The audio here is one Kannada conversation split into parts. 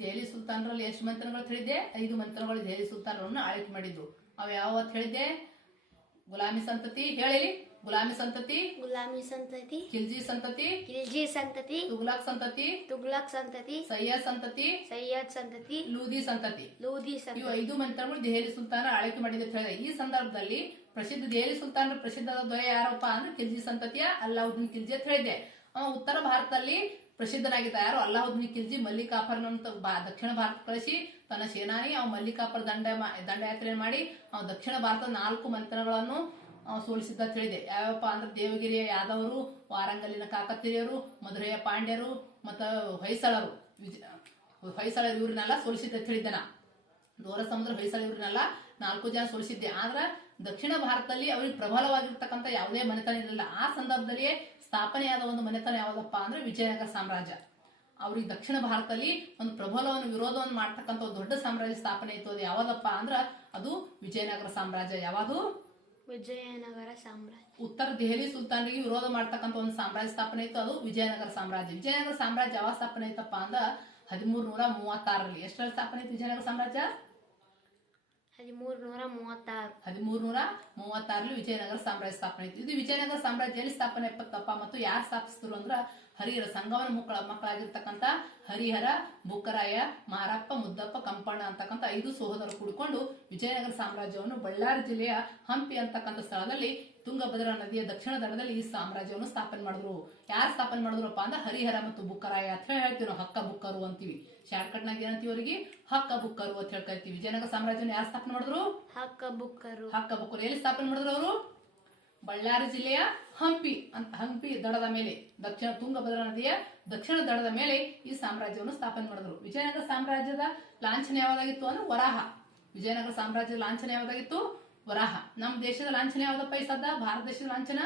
ದೆಹಲಿ ಸುಲ್ತಾನರಲ್ಲಿ ಎಷ್ಟು ಮಂತ್ರಿಗಳು ಹೇಳಿದ್ದೆ? 5 ಮಂತ್ರಿಗಳು ದೆಹಲಿ ಸುಲ್ತಾನರನ್ನು ಆಳ್ವಿಕೆ ಮಾಡಿದ್ರು. ಅವು ಯಾವ ಹೇಳಿದ್ದೆ? ಗುಲಾಮಿ ಸಂತತಿ ಹೇಳಿರಿ. ಗುಲಾಮಿ ಸಂತತಿ, ಖಿಲ್ಜಿ ಸಂತತಿ, ತುಗ್ಲಕ್ ಸಂತತಿ, ಸಯ್ಯದ್ ಸಂತತಿ, ಲೂದಿ ಸಂತತಿ. ಇವು 5 ಮಂತ್ರಿಗಳು ದೆಹಲಿ ಸುಲ್ತಾನ ಆಳ್ವಿಕೆ ಮಾಡಿದ್ರು ಅಂತ ಹೇಳಿದೆ. ಈ ಸಂದರ್ಭದಲ್ಲಿ ದೆಹಲಿ ಸುಲ್ತಾನರ ಪ್ರಸಿದ್ಧ ದ್ವಯ ಯಾರಪ್ಪ ಅಂದ್ರೆ ಖಿಲ್ಜಿ ಸಂತತಿಯ ಅಲ್ಲಾವುದ್ದೀನ್ ಖಿಲ್ಜಿ ಅಂತ ಹೇಳಿದೆ. ಉತ್ತರ ಭಾರತದಲ್ಲಿ ಪ್ರಸಿದ್ಧನಾಗಿದ್ದ ಯಾರು? ಅಲ್ಲಾವುದ್ದೀನ್ ಖಿಲ್ಜಿ. ಮಲ್ಲಿಕಾಫರ್ನ ದಕ್ಷಿಣ ಭಾರತ ಕಳಿಸಿ ತನ್ನ ಸೇನಾನಿ ಮಲ್ಲಿಕಾಫರ್ ದಂಡಯಾತ್ರೆ ಮಾಡಿ ದಕ್ಷಿಣ ಭಾರತದ 4 ಮಂತ್ರಿಗಳನ್ನು ಸೋಲಿಸಿದ್ದ ಅಂತ ಹೇಳಿದೆ. ಯಾವಪ್ಪ ಅಂದ್ರೆ ದೇವಗಿರಿಯ ಯಾದವರು, ವಾರಂಗಲಿನ ಕಾಕತೀಯರು, ಮಧುರೆಯ ಪಾಂಡ್ಯರು ಮತ್ತು ಹೊಯ್ಸಳರು. ಇವ್ರನ್ನೆಲ್ಲ ಸೋಲಿಸಿದ್ದ ಅಂತ ಹೇಳಿದ್ದೆ. ದೋರ ಸಮುದ್ರ ಹೊಯ್ಸಳ ಇವ್ರನ್ನೆಲ್ಲ 4 ಜನ ಸೋಲಿಸಿದ್ದೆ. ಆದ್ರೆ ದಕ್ಷಿಣ ಭಾರತದಲ್ಲಿ ಅವ್ರಿಗೆ ಪ್ರಬಲವಾಗಿರ್ತಕ್ಕಂಥ ಯಾವುದೇ ಮನೆತನ ಇರಲಿಲ್ಲ. ಆ ಸಂದರ್ಭದಲ್ಲಿಯೇ ಸ್ಥಾಪನೆಯಾದ ಒಂದು ಮನೆತನ ಯಾವುದಪ್ಪ ಅಂದ್ರೆ ವಿಜಯನಗರ ಸಾಮ್ರಾಜ್ಯ. ಅವ್ರಿಗೆ ದಕ್ಷಿಣ ಭಾರತದಲ್ಲಿ ಒಂದು ಪ್ರಬಲವನ್ನು ವಿರೋಧವನ್ನು ಮಾಡ್ತಕ್ಕಂಥ ಒಂದು ದೊಡ್ಡ ಸಾಮ್ರಾಜ್ಯ ಸ್ಥಾಪನೆ ಇತ್ತು. ಅದು ಯಾವ್ದಪ್ಪ ಅಂದ್ರೆ ಅದು ವಿಜಯನಗರ ಸಾಮ್ರಾಜ್ಯ. ಯಾವುದು? ವಿಜಯನಗರ ಸಾಮ್ರಾಜ್ಯ. ಉತ್ತರ ದೆಹಲಿ ಸುಲ್ತಾನರಿಗೆ ವಿರೋಧ ಮಾಡ್ತಕ್ಕಂಥ ಒಂದು ಸಾಮ್ರಾಜ್ಯ ಸ್ಥಾಪನೆ ಇತ್ತು, ಅದು ವಿಜಯನಗರ ಸಾಮ್ರಾಜ್ಯ. ವಿಜಯನಗರ ಸಾಮ್ರಾಜ್ಯ ಯಾವಾಗ ಸ್ಥಾಪನೆ ಐತಪ್ಪ ಅಂದ್ರೆ 1336ರಲ್ಲಿ. ಎಷ್ಟರಲ್ಲಿ ಸ್ಥಾಪನೆ ಇತ್ತು ವಿಜಯನಗರ ಸಾಮ್ರಾಜ್ಯ? 1336ರಲ್ಲಿ ವಿಜಯನಗರ ಸಾಮ್ರಾಜ್ಯ ಸ್ಥಾಪನೆ ಇತ್ತು. ಇದು ವಿಜಯನಗರ ಸಾಮ್ರಾಜ್ಯ ಎಲ್ಲಿ ಸ್ಥಾಪನೆ ಇಪ್ಪತ್ತಪ್ಪ ಮತ್ತು ಯಾರು ಸ್ಥಾಪಿಸಿದ್ರು ಅಂದ್ರ ಹರಿಹರ ಸಂಗಮನ ಮಕ್ಕಳಾಗಿರ್ತಕ್ಕಂಥ ಹರಿಹರ, ಬುಕ್ಕರಾಯ, ಮಾರಪ್ಪ, ಮುದ್ದಪ್ಪ, ಕಂಪಣ್ಣ ಅಂತಕ್ಕಂಥ 5 ಸಹೋದರರು ಕೂಡಿಕೊಂಡು ವಿಜಯನಗರ ಸಾಮ್ರಾಜ್ಯವನ್ನು ಬಳ್ಳಾರಿ ಜಿಲ್ಲೆಯ ಹಂಪಿ ಅಂತಕ್ಕಂಥ ಸ್ಥಳದಲ್ಲಿ ತುಂಗಭದ್ರಾ ನದಿಯ ದಕ್ಷಿಣ ದಡದಲ್ಲಿ ಈ ಸಾಮ್ರಾಜ್ಯವನ್ನು ಸ್ಥಾಪನೆ ಮಾಡಿದ್ರು. ಯಾರು ಸ್ಥಾಪನೆ ಮಾಡಿದ್ರಪ್ಪ ಅಂದ್ರೆ ಹರಿಹರ ಮತ್ತು ಬುಕ್ಕರಾಯ ಅಂತ ಹೇಳ್ತೀವಿ ನಾವು. ಹಕ್ಕ ಬುಕ್ಕರು ಅಂತೀವಿ. ಶಾರ್ಟ್ಕಟ್ ನಾಗ ಏನಂತೀವಿ ಅವರಿಗೆ? ಹಕ್ಕ ಬುಕ್ಕರು ಅಂತ ಹೇಳ್ಕೈತೀವಿ. ವಿಜಯನಗರ ಸಾಮ್ರಾಜ್ಯವನ್ನು ಯಾರು ಸ್ಥಾಪನೆ ಮಾಡಿದ್ರು? ಹಕ್ಕ ಬುಕ್ಕರು. ಎಲ್ಲಿ ಸ್ಥಾಪನೆ ಮಾಡಿದ್ರು ಅವರು? ಬಳ್ಳಾರಿ ಜಿಲ್ಲೆಯ ಹಂಪಿ ದಡದ ಮೇಲೆ, ತುಂಗಭದ್ರಾ ನದಿಯ ದಕ್ಷಿಣ ದಡದ ಮೇಲೆ ಈ ಸಾಮ್ರಾಜ್ಯವನ್ನು ಸ್ಥಾಪನೆ ಮಾಡಿದ್ರು. ವಿಜಯನಗರ ಸಾಮ್ರಾಜ್ಯದ ಲಾಂಛನ ಯಾವ್ದಾಗಿತ್ತು ಅಂದ್ರೆ ವರಾಹ. ವಿಜಯನಗರ ಸಾಮ್ರಾಜ್ಯದ ಲಾಂಛನ ಯಾವ್ದಾಗಿತ್ತು? ವರಾಹ. ನಮ್ಮ ದೇಶದ ಲಾಂಛನ ಯಾವ್ದಪ್ಪ ಈ ಸದ್ದ? ಭಾರತ ದೇಶದ ಲಾಂಛನ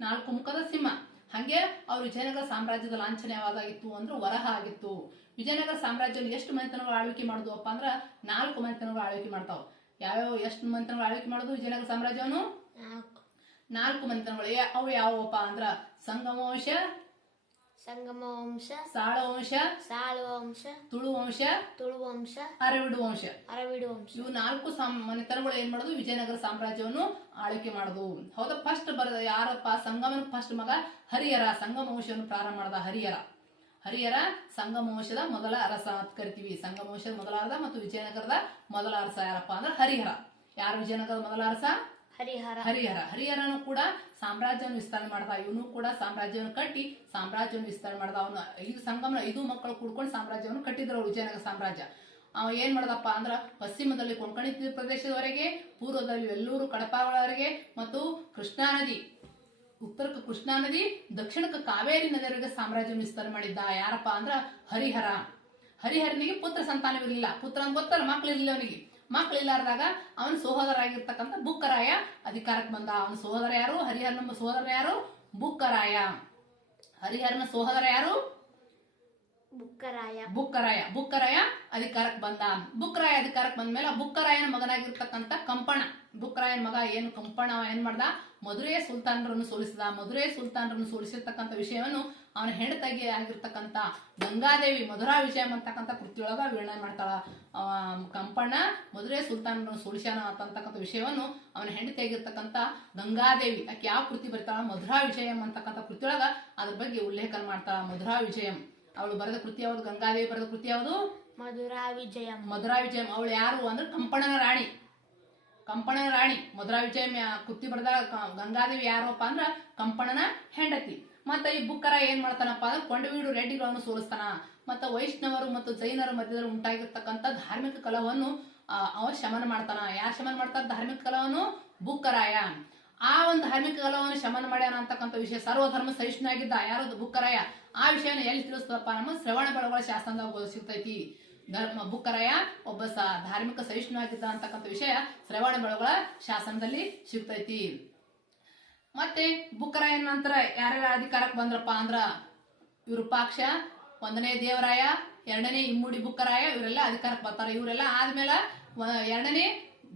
4 ಮುಖದ ಸಿಂಹ. ಹಾಗೆ ಅವ್ರು ವಿಜಯನಗರ ಸಾಮ್ರಾಜ್ಯದ ಲಾಂಛನ ಯಾವ್ದಾಗಿತ್ತು ಅಂದ್ರೆ ವರಹ ಆಗಿತ್ತು. ವಿಜಯನಗರ ಸಾಮ್ರಾಜ್ಯವನ್ನು ಎಷ್ಟು ಮನೆತನಗಳು ಆಳ್ವಿಕೆ ಮಾಡುದಪ್ಪ ಅಂದ್ರ 4 ಮನೆತನಗಳು ಆಳ್ವಿಕೆ ಮಾಡ್ತಾವ. ಯಾವ್ಯಾವ ಎಷ್ಟು ಮನೆತನಗಳು ಆಳ್ವಿಕೆ ಮಾಡೋದು ವಿಜಯನಗರ ಸಾಮ್ರಾಜ್ಯವನ್ನು? 4 ಮನೆತನಗಳು. ಅವು ಯಾವಪ್ಪ ಅಂದ್ರ ಸಂಗಮವಂಶ, ಸಾಳವಂಶ, ತುಳುವಂಶ, ಅರವಿಡು ವಂಶ. ಇವು 4 ಮನೆತನಗಳು ಏನ್ ಮಾಡೋದು? ವಿಜಯನಗರ ಸಾಮ್ರಾಜ್ಯವನ್ನು ಆಳ್ವಿಕೆ ಮಾಡೋದು. ಹೌದಾ? ಫಸ್ಟ್ ಬರದ ಯಾರಪ್ಪ? ಸಂಗಮನ ಫಸ್ಟ್ ಮಗ ಹರಿಹರ ಸಂಗಮ ವಂಶವನ್ನು ಪ್ರಾರಂಭ ಮಾಡದ. ಹರಿಹರ ಸಂಗಮ ವಂಶದ ಮೊದಲ ಅರಸ ಅಂತ ಕರಿತೀವಿ. ಸಂಗಮ ವಂಶದ ಮೊದಲ ಅರಸ ಮತ್ತು ವಿಜಯನಗರದ ಮೊದಲ ಅರಸ ಯಾರಪ್ಪ ಅಂದ್ರೆ ಹರಿಹರ. ಯಾರು ವಿಜಯನಗರದ ಮೊದಲ ಅರಸ? ಹರಿಹರನು ಕೂಡ ಸಾಮ್ರಾಜ್ಯವನ್ನು ವಿಸ್ತರಣೆ ಮಾಡ್ದ. ಇವನು ಕೂಡ ಸಾಮ್ರಾಜ್ಯವನ್ನು ಕಟ್ಟಿ ಸಾಮ್ರಾಜ್ಯವನ್ನು ವಿಸ್ತರಣೆ ಮಾಡ್ದ. ಅವನು 5 ಮಕ್ಕಳು ಕೂಡ್ಕೊಂಡು ಸಾಮ್ರಾಜ್ಯವನ್ನು ಕಟ್ಟಿದ್ರು ವಿಜಯನಗರ ಸಾಮ್ರಾಜ್ಯ. ಅವ ಏನ್ ಮಾಡ್ದಪ್ಪ ಅಂದ್ರ ಪಶ್ಚಿಮದಲ್ಲಿ ಕೊಂಕಣಿ ಪ್ರದೇಶದವರೆಗೆ, ಪೂರ್ವದಲ್ಲಿ ವೆಲ್ಲೂರು ಕಡಪಗಳವರೆಗೆ ಮತ್ತು ಕೃಷ್ಣಾ ನದಿ, ಉತ್ತರಕ್ಕೆ ಕೃಷ್ಣಾ ನದಿ, ದಕ್ಷಿಣಕ್ಕೆ ಕಾವೇರಿ ನದಿಯವರೆಗೆ ಸಾಮ್ರಾಜ್ಯವನ್ನು ವಿಸ್ತರಣೆ ಮಾಡಿದ್ದ. ಯಾರಪ್ಪ ಅಂದ್ರ ಹರಿಹರನಿಗೆ ಪುತ್ರ ಸಂತಾನವಿರಲಿಲ್ಲ. ಪುತ್ರ ಅಂತ ಗೊತ್ತಲ್ಲ, ಮಕ್ಕಳಿರಲಿಲ್ಲ ಅವನಿಗೆ. ಮಕ್ಕಳಿಲ್ಲಾರ್ದಾಗ ಅವನ ಸಹೋದರಾಗಿರ್ತಕ್ಕಂಥ ಬುಕ್ಕರಾಯ ಅಧಿಕಾರಕ್ಕೆ ಬಂದ. ಅವನ ಸಹೋದರ ಯಾರು? ಹರಿಹರನ ಸಹೋದರ ಯಾರು? ಬುಕ್ಕರಾಯ. ಹರಿಹರನ ಸಹೋದರ ಯಾರು? ಬುಕ್ಕರಾಯ ಅಧಿಕಾರಕ್ಕೆ ಬಂದ. ಬುಕ್ಕರಾಯ ಅಧಿಕಾರಕ್ಕೆ ಬಂದ ಮೇಲೆ ಬುಕ್ಕರಾಯನ ಮಗನಾಗಿರ್ತಕ್ಕಂಥ ಬುಕ್ಕರಾಯನ ಮಗ ಏನು ಕಂಪಣ ಏನ್ ಮಾಡ್ದ? ಮಧುರೆಯ ಸುಲ್ತಾನರನ್ನು ಸೋಲಿಸಿದ. ಮಧುರೆಯ ಸುಲ್ತಾನರನ್ನು ಸೋಲಿಸಿರ್ತಕ್ಕಂಥ ವಿಷಯವನ್ನು ಅವನ ಹೆಂಡತಿಗೆ ಆಗಿರ್ತಕ್ಕಂಥ ಗಂಗಾದೇವಿ ಮಧುರಾ ವಿಜಯ ಅಂತಕ್ಕಂಥ ಕೃತಿಯೊಳಗ ವಿವರಣೆ ಮಾಡ್ತಾಳ. ಕಂಪಣ್ಣ ಮಧುರೆಯ ಸುಲ್ತಾನರನ್ನು ಸೋಲಿಸ್ಯಾನ ಅಂತಕ್ಕಂಥ ವಿಷಯವನ್ನು ಅವನ ಹೆಂಡತಿಯಾಗಿರ್ತಕ್ಕಂಥ ಗಂಗಾದೇವಿ ಆಕೆ ಯಾವ ಕೃತಿ ಬರೀತಾಳ? ಮಧುರಾ ವಿಜಯಂ ಅಂತಕ್ಕಂಥ ಕೃತಿಯೊಳಗ ಅದ್ರ ಬಗ್ಗೆ ಉಲ್ಲೇಖನ ಮಾಡ್ತಾಳ. ಮಧುರಾ ವಿಜಯಂ ಅವಳು ಬರೆದ ಕೃತಿ ಯಾವುದು? ಗಂಗಾದೇವಿ ಬರೆದ ಕೃತಿ ಯಾವುದು? ಮಧುರಾ ವಿಜಯಂ. ಅವಳು ಯಾರು ಅಂದ್ರೆ ಕಂಪಣ್ಣನ ರಾಣಿ. ಮಧುರಾ ವಿಜಯಂ ಕೃತಿ ಬರೆದ ಗಂಗಾದೇವಿ ಯಾರಪ್ಪ ಅಂದ್ರ ಕಂಪಣ್ಣನ ಹೆಂಡತಿ. ಮತ್ತ ಈ ಬುಕ್ಕರ ಏನ್ ಮಾಡ್ತಾನಪ್ಪ ಅಂದ್ರೆ ಕೊಂಡವೀಡು ರೆಡ್ಡಿಗಳನ್ನು ಸೋಲಿಸ್ತಾನ. ಮತ್ತ ವೈಷ್ಣವರು ಮತ್ತು ಜೈನರ ಮಧ್ಯದಲ್ಲಿ ಉಂಟಾಗಿರ್ತಕ್ಕಂಥ ಧಾರ್ಮಿಕ ಕಲಹವನ್ನು ಅವ ಶಮನ ಮಾಡ್ತಾನ. ಯಾರು ಶಮನ ಮಾಡ್ತಾರ ಧಾರ್ಮಿಕ ಕಲಹವನ್ನು? ಬುಕ್ಕರಾಯ. ಆ ಒಂದು ಧಾರ್ಮಿಕ ಕಲಹವನ್ನು ಶಮನ ಮಾಡ್ಯಾನ ಅಂತಕ್ಕಂಥ ವಿಷಯ ಸರ್ವಧರ್ಮ ಸಹಿಷ್ಣುವಾಗಿದ್ದ ಯಾರು? ಬುಕ್ಕರಾಯ. ಆ ವಿಷಯನ ಎಲ್ಲಿ ತಿಳಿಸ್ತದಪ್ಪ? ನಮ್ಮ ಶ್ರವಣ ಬೆಳಗೊಳ ಶಾಸನದಾಗ ಸಿಗ್ತೈತಿ. ಬುಕ್ಕರಾಯ ಒಬ್ಬ ಧಾರ್ಮಿಕ ಸಹಿಷ್ಣುವಾಗಿದ್ದ ಅಂತಕ್ಕಂಥ ವಿಷಯ ಶ್ರವಣ ಬೆಳಗೊಳ ಶಾಸನದಲ್ಲಿ ಸಿಗ್ತೈತಿ. ಮತ್ತೆ ಬುಕ್ಕರಾಯನ ನಂತರ ಯಾರ್ಯಾರ ಅಧಿಕಾರಕ್ಕೆ ಬಂದ್ರಪ್ಪ ಅಂದ್ರ ವಿರೂಪಾಕ್ಷ, 1ನೇ ದೇವರಾಯ, 2ನೇ ಇಮ್ಮಡಿ ಬುಕ್ಕರಾಯ, ಇವರೆಲ್ಲ ಅಧಿಕಾರಕ್ಕೆ ಬರ್ತಾರ. ಇವರೆಲ್ಲ ಆದ್ಮೇಲೆ 2ನೇ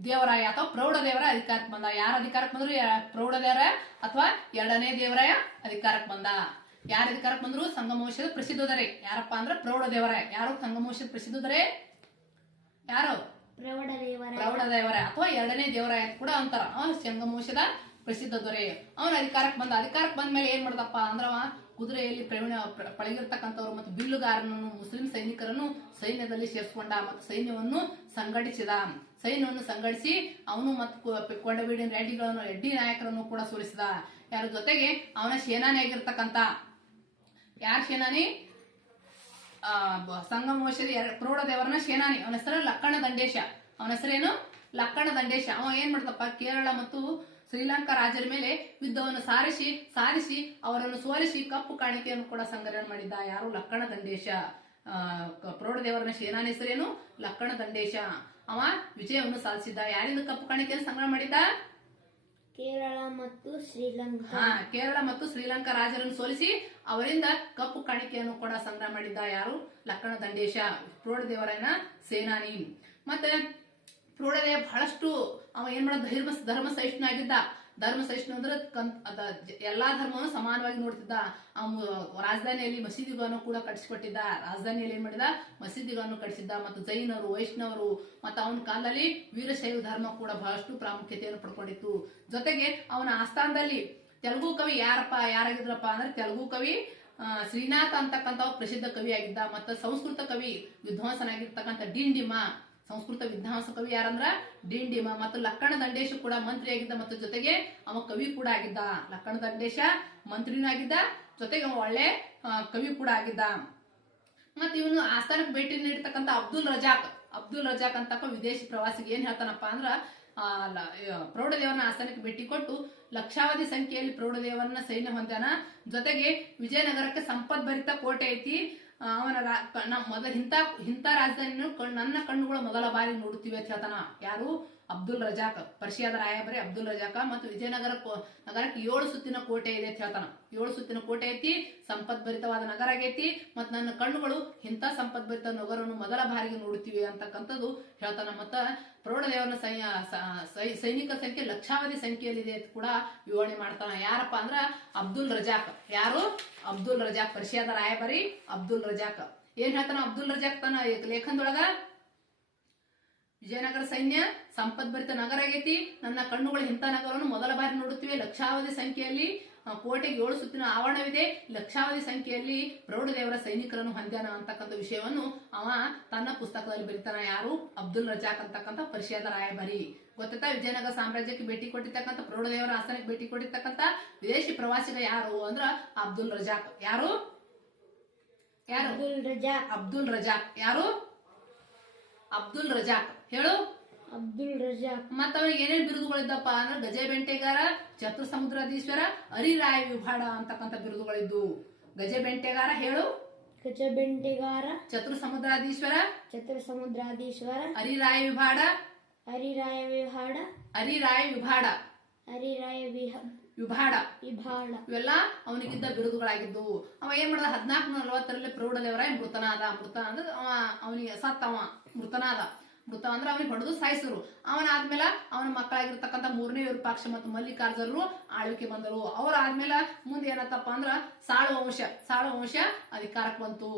ದೇವರಾಯ ಅಥವಾ ಪ್ರೌಢದೇವರ ಅಧಿಕಾರಕ್ಕೆ ಬಂದ. ಯಾರ ಅಧಿಕಾರಕ್ಕೆ ಬಂದ್ರು? ಪ್ರೌಢದೇವರ ಅಥವಾ 2ನೇ ದೇವರಾಯ ಅಧಿಕಾರಕ್ಕೆ ಬಂದ. ಯಾರ ಅಧಿಕಾರಕ್ಕೆ ಬಂದ್ರು? ಸಂಗಮವಂಶದ ಪ್ರಸಿದ್ಧ ದೊರೆ. ಯಾರಪ್ಪ ಅಂದ್ರೆ ಪ್ರೌಢದೇವರಾಯ. ಯಾರು ಸಂಗಮವಂಶದ ಪ್ರಸಿದ್ಧ ದೊರೆ? ಯಾರು? ಪ್ರೌಢದೇವರಾಯ ಅಥವಾ ಎರಡನೇ ದೇವರಾಯ ಕೂಡ ಅಂತಾರ. ಸಂಗಮವಂಶದ ಪ್ರಸಿದ್ಧ ದೊರೆ. ಅವನ ಅಧಿಕಾರಕ್ಕೆ ಬಂದ ಮೇಲೆ ಏನ್ ಮಾಡ್ದಪ್ಪ ಅಂದ್ರ ಕುದುರೆಯಲ್ಲಿ ಪಳಗಿರ್ತಕ್ಕಂಥವ್ರು ಮತ್ತು ಬಿಲ್ಲುಗಾರನನ್ನು ಮುಸ್ಲಿಂ ಸೈನಿಕರನ್ನು ಸೈನ್ಯದಲ್ಲಿ ಸೇರಿಸಿಕೊಂಡ ಮತ್ತು ಸೈನ್ಯವನ್ನು ಸಂಘಟಿಸಿ ಅವನು ಮತ್ತು ಕೊಂಡವೀಡಿನ ರೆಡ್ಡಿ ನಾಯಕರನ್ನು ಕೂಡ ಸೋಲಿಸಿದ. ಯಾರ ಜೊತೆಗೆ ಅವನ ಸೇನಾನಿ ಆಗಿರ್ತಕ್ಕಂಥ ಯಾರ ಸೇನಾನಿ? ಸಂಗಮವಂಶದ ಪ್ರೌಢದೇವರನ ಸೇನಾನಿ. ಅವನ ಹೆಸರು ಲಕ್ಕಣ ದಂಡೇಶ. ಅವನ ಹೆಸರೇನು? ಲಕ್ಕಣ ದಂಡೇಶ. ಅವ ಏನ್ ಮಾಡ್ದಪ್ಪ, ಕೇರಳ ಮತ್ತು ಶ್ರೀಲಂಕಾ ರಾಜರ ಮೇಲೆ ಯುದ್ಧವನ್ನು ಸಾರಿಸಿ ಅವರನ್ನು ಸೋಲಿಸಿ ಕಪ್ಪು ಕಾಣಿಕೆಯನ್ನು ಕೂಡ ಸಂಗ್ರಹಣೆ ಮಾಡಿದ್ದ. ಯಾರು? ಲಕ್ಕಣ ದಂಡೇಶ. ಪ್ರೌಢದೇವರನ ಸೇನಾನಿ ಹೆಸರೇನು? ಲಕ್ಕಣ ದಂಡೇಶ. ಅವ ವಿಜಯವನ್ನು ಸಾಧಿಸಿದ್ದ. ಯಾರಿಂದ ಕಪ್ಪು ಕಾಣಿಕೆಯನ್ನು ಸಂಗ್ರಹ ಮಾಡಿದ್ದ? ಕೇರಳ ಮತ್ತು ಶ್ರೀಲಂಕಾ. ಕೇರಳ ಮತ್ತು ಶ್ರೀಲಂಕಾ ರಾಜರನ್ನು ಸೋಲಿಸಿ ಅವರಿಂದ ಕಪ್ಪು ಕಾಣಿಕೆಯನ್ನು ಕೂಡ ಸಂಗ್ರಹ ಮಾಡಿದ್ದ. ಯಾರು? ಲಕ್ಕಣ ದಂಡೇಶ, ಪ್ರೌಢದೇವರಾಯನ ಸೇನಾನಿ. ಮತ್ತೆ ಪ್ರೌಢದೇವ ಬಹಳಷ್ಟು ಅವ ಏನ್ ಮಾಡ ಧರ್ಮ ಸಹಿಷ್ಣುನಾಗಿದ್ದ. ಧರ್ಮ ಸಹಿಷ್ಣು ಅಂದ್ರೆ ಎಲ್ಲಾ ಧರ್ಮವನ್ನು ಸಮಾನವಾಗಿ ನೋಡ್ತಿದ್ದ. ರಾಜಧಾನಿಯಲ್ಲಿ ಮಸೀದಿಗಳನ್ನು ಕೂಡ ಕಟ್ಟಿಸಿಕೊಟ್ಟಿದ್ದ. ರಾಜಧಾನಿಯಲ್ಲಿ ಏನ್ ಮಾಡಿದ? ಮಸೀದಿಗಳನ್ನು ಕಟ್ಟಿಸಿದ್ದ. ಮತ್ತು ಜೈನರು, ವೈಷ್ಣವರು ಮತ್ತು ಅವನ ಕಾಲದಲ್ಲಿ ವೀರಶೈವ ಧರ್ಮ ಕೂಡ ಬಹಳಷ್ಟು ಪ್ರಾಮುಖ್ಯತೆಯನ್ನು ಪಡ್ಕೊಂಡಿತ್ತು. ಜೊತೆಗೆ ಅವನ ಆಸ್ಥಾನದಲ್ಲಿ ತೆಲುಗು ಕವಿ ಯಾರಾಗಿದ್ರಪ್ಪ ಅಂದ್ರೆ ತೆಲುಗು ಕವಿ ಶ್ರೀನಾಥ ಅಂತಕ್ಕಂಥ ಪ್ರಸಿದ್ಧ ಕವಿ ಆಗಿದ್ದ. ಮತ್ತು ಸಂಸ್ಕೃತ ಕವಿ ವಿದ್ವಾಂಸನಾಗಿರ್ತಕ್ಕಂಥ ಡಿಂಡಿಮ. ಸಂಸ್ಕೃತ ವಿದ್ವಾಂಸ ಕವಿ ಯಾರಂದ್ರ ಡಿಂಡಿಮ. ಮತ್ತು ಲಕ್ಕಣ ದಂಡೇಶ ಕೂಡ ಮಂತ್ರಿ ಆಗಿದ್ದ ಮತ್ತು ಜೊತೆಗೆ ಅವ ಕವಿ ಕೂಡ ಆಗಿದ್ದ. ಲಕ್ಕಣ ದಂಡೇಶ ಮಂತ್ರಿನೂ ಆಗಿದ್ದ, ಜೊತೆಗೆ ಅವ ಒಳ್ಳೆ ಕವಿ ಕೂಡ ಆಗಿದ್ದ. ಮತ್ತೆ ಇವನು ಆಸ್ಥಾನಕ್ಕೆ ಭೇಟಿ ನೀಡತಕ್ಕಂಥ ಅಬ್ದುಲ್ ರಜಾಕ್ ಅಂತಕ್ಕ ವಿದೇಶಿ ಪ್ರವಾಸಿಗೆ ಏನ್ ಹೇಳ್ತಾನಪ್ಪ ಅಂದ್ರ ಪ್ರೌಢದೇವರನ್ನ ಆಸ್ಥಾನಕ್ಕೆ ಭೇಟಿ ಕೊಟ್ಟು ಲಕ್ಷಾವಧಿ ಸಂಖ್ಯೆಯಲ್ಲಿ ಪ್ರೌಢದೇವರನ್ನ ಸೈನ್ಯ ಹೊಂದಾನ. ಜೊತೆಗೆ ವಿಜಯನಗರಕ್ಕೆ ಸಂಪದ್ಭರಿತ ಕೋಟೆ ಐತಿ. ಅವನ ಮೊದಲ ಇಂಥ ರಾಜಧಾನಿಯನ್ನು ನನ್ನ ಕಣ್ಣುಗಳು ಮೊದಲ ಬಾರಿ ನೋಡುತ್ತಿವೆ ಅಂತ ಹೇಳ್ತಾನ. ಯಾರು? ಅಬ್ದುಲ್ ರಜಾಕ್. ಪರ್ಷಿಯಾದ ರಾಯಭಾರಿ ಅಬ್ದುಲ್ ರಜಾಕ್. ಮತ್ತು ವಿಜಯನಗರಕ್ಕೆ 7 ಸುತ್ತಿನ ಕೋಟೆ ಇದೆ ಅಂತ ಹೇಳ್ತಾನ. 7 ಸುತ್ತಿನ ಕೋಟೆ ಐತಿ, ಸಂಪದ್ಭರಿತವಾದ ನಗರ ಆಗೈತಿ, ಮತ್ತು ನನ್ನ ಕಣ್ಣುಗಳು ಇಂಥ ಸಂಪದ್ಭರಿತ ನಗರವನ್ನು ಮೊದಲ ಬಾರಿಗೆ ನೋಡುತ್ತಿವೆ ಅಂತಕ್ಕಂಥದ್ದು ಹೇಳ್ತಾನ. ಮತ್ತ ಪ್ರೌಢದೇವರನ ಸೈನಿಕ ಸಂಖ್ಯೆ ಲಕ್ಷಾವಧಿ ಸಂಖ್ಯೆಯಲ್ಲಿದೆ ಅಂತ ಕೂಡ ವಿವರಣೆ ಮಾಡ್ತಾನ. ಯಾರಪ್ಪ ಅಂದ್ರ ಅಬ್ದುಲ್ ರಜಾಕ್. ಯಾರು? ಅಬ್ದುಲ್ ರಜಾಕ್. ಪರ್ಷಿಯಾದ ರಾಯಭಾರಿ ಅಬ್ದುಲ್ ರಜಾಕ್. ಏನ್ ಹೇಳ್ತಾನ ಅಬ್ದುಲ್ ರಜಾಕ್ ತನ್ನ ಲೇಖನದೊಳಗ? ವಿಜಯನಗರ ಸೈನ್ಯ ಸಂಪದ್ಭರಿತ ನಗರ ಆಗೈತಿ, ನನ್ನ ಕಣ್ಣುಗಳು ಇಂಥ ನಗರವನ್ನು ಮೊದಲ ಬಾರಿ ನೋಡುತ್ತಿವೆ, ಲಕ್ಷಾವಧಿ ಸಂಖ್ಯೆಯಲ್ಲಿ ಕೋಟೆಗೆ 7 ಸುತ್ತಿನ ಆವರಣವಿದೆ, ಲಕ್ಷಾವಧಿ ಸಂಖ್ಯೆಯಲ್ಲಿ ಪ್ರೌಢದೇವರ ಸೈನಿಕರನ್ನು ಹೊಂದ್ಯಾನ ಅಂತಕ್ಕಂಥ ವಿಷಯವನ್ನು ಅವ ತನ್ನ ಪುಸ್ತಕದಲ್ಲಿ ಬರೀತಾನ. ಯಾರು? ಅಬ್ದುಲ್ ರಜಾಕ್ ಅಂತಕ್ಕಂಥ ಪರ್ಷಿಯಾದ ರಾಯಭಾರಿ. ಗೊತ್ತಾ? ವಿಜಯನಗರ ಸಾಮ್ರಾಜ್ಯಕ್ಕೆ ಭೇಟಿ ಕೊಟ್ಟಿರ್ತಕ್ಕಂಥ ಪ್ರೌಢದೇವರ ಆಸ್ಥಾನಕ್ಕೆ ಭೇಟಿ ಕೊಟ್ಟಿರ್ತಕ್ಕಂಥ ವಿದೇಶಿ ಪ್ರವಾಸಿಗ ಯಾರು ಅಂದ್ರ ಅಬ್ದುಲ್ ರಜಾಕ್. ಯಾರು? ಅಬ್ದುಲ್ ರಜಾಕ್. ಯಾರು? ಅಬ್ದುಲ್ ರಜಾಕ್. ಹೇಳು. ಅಬ್ದುಲ್ ರಜಾಕ್. ಮತ್ತ ಅವನಿಗೆ ಏನೇನ್ ಬಿರುದುಗಳಿದ್ದಪ್ಪ ಅಂದ್ರೆ ಗಜಬೆಂಟೆಗಾರ, ಚತುರ ಸಮುದ್ರಾಧೀಶ್ವರ, ಹರಿರಾಯ ವಿಭಾಡ ಅಂತಕ್ಕಂಥ ಬಿರುದುಗಳಿದ್ದು. ಗಜಬೆಂಟೆಗಾರ. ಹೇಳು. ಗಜಬೆಂಟೆಗಾರ, ಚತುರ ಸಮುದ್ರಾಧೀಶ್ವರ, ಹರಿರಾಯ ವಿಭಾಡ, ಇವೆಲ್ಲ ಅವನಿಗಿದ್ದ ಬಿರುದುಗಳಾಗಿದ್ದು. ಅವ ಏನ್ ಮಾಡ್ದ? 1440ರಲ್ಲಿ ಪ್ರೌಢದೇವರಾಯ ಮೃತನಾದ. ಅಂದ್ರೆ ಅವನಿಗೆ ಮೃತನಾದ ಅಂದ್ರೆ ಅವನಿಗೆ ಹೊಡೆದು ಸಾಯಿಸಿದ್ರು. ಅವನಾದ್ಮೇಲೆ ಅವನ ಮಕ್ಕಳಾಗಿರ್ತಕ್ಕಂಥ 3ನೇ ವಿರೂಪಾಕ್ಷ ಮತ್ತು ಮಲ್ಲಿಕಾರ್ಜುನರು ಆಳ್ವಿಕೆ ಬಂದರು. ಅವ್ರ ಆದ್ಮೇಲೆ ಮುಂದೆ ಏನತ್ತಪ್ಪ ಅಂದ್ರ ಸಾಳು ವಂಶ ಅಧಿಕಾರಕ್ಕೆ ಬಂತು.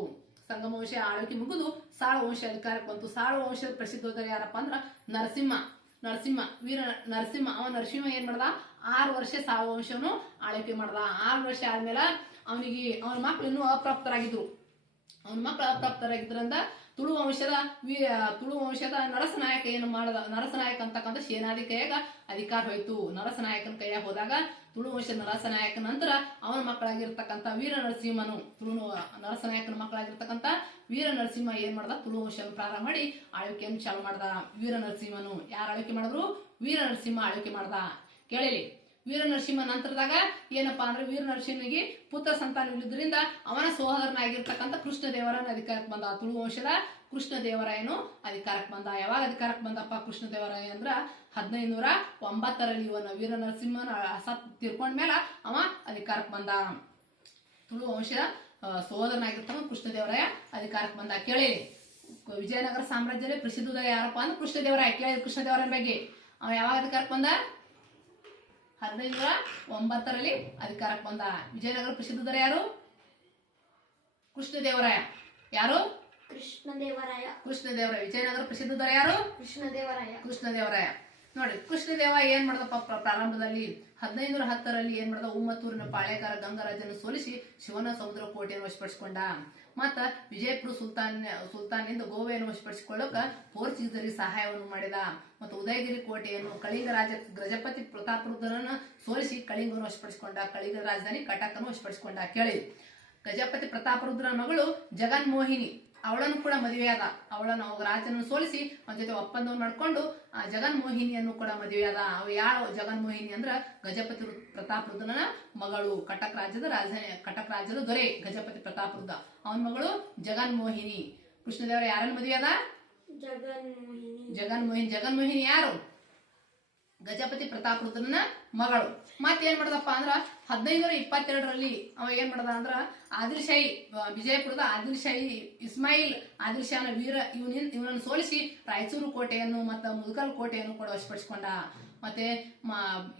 ಸಂಗಮ ವಂಶ ಆಳ್ವಿಕೆ ಮುಗಿದು ಸಾಳು ವಂಶ ಅಧಿಕಾರಕ್ಕೆ ಬಂತು. ಸಾಳು ವಂಶದ ಪ್ರಸಿದ್ಧ ಯಾರಪ್ಪ ಅಂದ್ರ ವೀರ ನರಸಿಂಹ. ನರಸಿಂಹ ಏನ್ ಮಾಡ್ದ? 6 ವರ್ಷ ಸಾಳು ವಂಶವನ್ನು ಆಳ್ವಿಕೆ ಮಾಡ್ದ. 6 ವರ್ಷ ಆದ್ಮೇಲೆ ಅವನ ಮಕ್ಕಳು ಇನ್ನೂ ಅಪ್ರಾಪ್ತರಾಗಿದ್ರು. ಅಪ್ರಾಪ್ತರಾಗಿದ್ರಿಂದ ತುಳು ವಂಶದ ನರಸನಾಯಕ ನರಸನಾಯಕ ಅಂತಕ್ಕಂಥ ಸೇನಾದಿ ಕೈಯಾಗ ಅಧಿಕಾರ ಹೋಯ್ತು. ನರಸನಾಯಕನ ಕೈಯಾಗ ಹೋದಾಗ ತುಳು ವಂಶದ ನರಸನಾಯಕ ನಂತರ ಅವನ ಮಕ್ಕಳಾಗಿರ್ತಕ್ಕಂಥ ವೀರ ನರಸಿಂಹನು, ನರಸನಾಯಕನ ಮಕ್ಕಳಾಗಿರ್ತಕ್ಕಂಥ ವೀರ ನರಸಿಂಹ ಏನ್ ಮಾಡ್ದ? ತುಳು ವಂಶವನ್ನು ಪ್ರಾರಂಭ ಮಾಡಿ ಆಳ್ವಿಕೆಯನ್ನು ಚಾಲು ಮಾಡ್ದ. ವೀರ ನರಸಿಂಹನು ಯಾರು ಆಳ್ವಿಕೆ ಮಾಡಿದ್ರು? ವೀರ ನರಸಿಂಹ ಆಳ್ವಿಕೆ ಮಾಡ್ದ. ಕೇಳಿಲಿ. ವೀರ ನರಸಿಂಹ ನಂತರದಾಗ ಏನಪ್ಪಾ ಅಂದ್ರೆ ವೀರ ನರಸಿಂಹನಿಗೆ ಪುತ್ರ ಸಂತಾನವಿಲ್ಲದ್ರಿಂದ ಅವನ ಸಹೋದರನಾಗಿರ್ತಕ್ಕಂಥ ಕೃಷ್ಣದೇವರಾಯನ ಅಧಿಕಾರಕ್ಕೆ ಬಂದ. ತುಳು ವಂಶದ ಕೃಷ್ಣದೇವರಾಯನು ಅಧಿಕಾರಕ್ಕೆ ಬಂದ. ಯಾವಾಗ ಅಧಿಕಾರಕ್ಕೆ ಬಂದಪ್ಪ ಕೃಷ್ಣದೇವರಾಯ ಅಂದ್ರ 1509ರಲ್ಲಿ. ಇವನ ವೀರ ನರಸಿಂಹನ ತೀರ್ಕೊಂಡ್ಮೇಲೆ ಅವ ಅಧಿಕಾರಕ್ಕೆ ಬಂದ. ತುಳು ವಂಶದ ಸಹೋದರನಾಗಿರ್ತಕ್ಕಂಥ ಕೃಷ್ಣದೇವರಾಯ ಅಧಿಕಾರಕ್ಕೆ ಬಂದ. ಕೇಳಿ. ವಿಜಯನಗರ ಸಾಮ್ರಾಜ್ಯದಲ್ಲಿ ಪ್ರಸಿದ್ಧ ಯಾರಪ್ಪ ಅಂದ್ರೆ ಕೃಷ್ಣದೇವರಾಯ. ಕೇಳಿ ಕೃಷ್ಣದೇವರಾಯನ ಬಗ್ಗೆ. ಅವ ಯಾವಾಗ ಅಧಿಕಾರಕ್ಕೆ ಬಂದ? 1509ರಲ್ಲಿ ಅಧಿಕಾರಕ್ಕೆ ಬಂದ. ವಿಜಯನಗರ ಪ್ರಸಿದ್ಧ ಯಾರು? ಕೃಷ್ಣದೇವರಾಯ. ಯಾರು? ಕೃಷ್ಣದೇವರಾಯ. ಕೃಷ್ಣದೇವರಾಯ. ವಿಜಯನಗರ ಪ್ರಸಿದ್ಧ ದೊರೆ ಯಾರು? ಕೃಷ್ಣದೇವರಾಯ. ಕೃಷ್ಣದೇವರಾಯ. ನೋಡಿ, ಕೃಷ್ಣದೇವ ಏನ್ ಮಾಡ್ದಪ್ಪ ಪ್ರಾರಂಭದಲ್ಲಿ 1510ರಲ್ಲಿ ಏನ್ ಮಾಡ್ದ, ಉಮ್ಮತ್ತೂರಿನ ಪಾಳೆಗಾರ ಗಂಗರಾಜನ ಸೋಲಿಸಿ ಶಿವನ ಸಮುದ್ರ ಕೋಟೆಯನ್ನು ವಶಪಡಿಸಿಕೊಂಡ. ಮತ್ತ ವಿಜಯಪುರ ಸುಲ್ತಾನಿಂದ ಗೋವೆಯನ್ನು ವಶಪಡಿಸಿಕೊಳ್ಳಕ ಪೋರ್ಚುಗೀಸರಿಗೆ ಸಹಾಯವನ್ನು ಮಾಡಿದ. ಮತ್ತು ಉದಯಗಿರಿ ಕೋಟೆಯನ್ನು ಕಳಿಂಗ ರಾಜ ಗಜಪತಿ ಪ್ರತಾಪರುದ್ರನನ್ನು ಸೋಲಿಸಿ ಕಳಿಂಗವನ್ನು ವಶಪಡಿಸಿಕೊಂಡ. ಕಳಿಂಗ ರಾಜಧಾನಿ ಕಟಕನ್ನು ವಶಪಡಿಸಿಕೊಂಡ. ಕೇಳಿ, ಗಜಪತಿ ಪ್ರತಾಪರುದ್ರನ ಮಗಳು ಜಗನ್ಮೋಹಿನಿ, ಅವಳನ್ನು ಕೂಡ ಮದುವೆಯಾದ. ಅವಳನ್ನು ರಾಜನನ್ನು ಸೋಲಿಸಿ ಅವನ ಜೊತೆ ಒಪ್ಪಂದವನ್ನು ಮಾಡ್ಕೊಂಡು ಆ ಜಗನ್ಮೋಹಿನಿಯನ್ನು ಕೂಡ ಮದುವೆಯಾದ. ಅವ ಯಾರು ಜಗನ್ಮೋಹಿನಿ ಅಂದ್ರ ಗಜಪತಿ ಪ್ರತಾಪರುದ್ರನ ಮಗಳು. ಕಟಕ್ ರಾಜ್ಯದ ರಾಜಧಾನಿ, ಕಟಕ್ ರಾಜ್ಯದ ದೊರೆ ಗಜಪತಿ ಪ್ರತಾಪರುದ್ರ. ಅವನ ಮಗಳು ಜಗನ್ಮೋಹಿನಿ. ಕೃಷ್ಣದೇವರ ಯಾರನ್ನು ಮದುವೆಯಾದ? ಜಗನ್ಮೋಹಿನಿ. ಜಗನ್ಮೋಹಿನಿ ಯಾರು? ಗಜಪತಿ ಪ್ರತಾಪರುದ್ರನ ಮಗಳು. ಮತ್ತೇನ್ ಮಾಡ್ದಪ್ಪ ಅಂದ್ರ 1522ರಲ್ಲಿ ಅವ ಏನ್ ಮಾಡ್ದ ಅಂದ್ರ ಆದಿಲ್ಶಾಹಿ, ವಿಜಯಪುರದ ಆದಿಲ್ಶಾಹಿ ಇಸ್ಮಾಯಿಲ್ ಆದಿಲ್ ಶಾಹನ ವೀರ ಇವನನ್ನು ಸೋಲಿಸಿ ರಾಯಚೂರು ಕೋಟೆಯನ್ನು ಮತ್ತು ಮುದಕಲ್ ಕೋಟೆಯನ್ನು ಕೂಡ ವಶಪಡಿಸಿಕೊಂಡ. ಮತ್ತೆ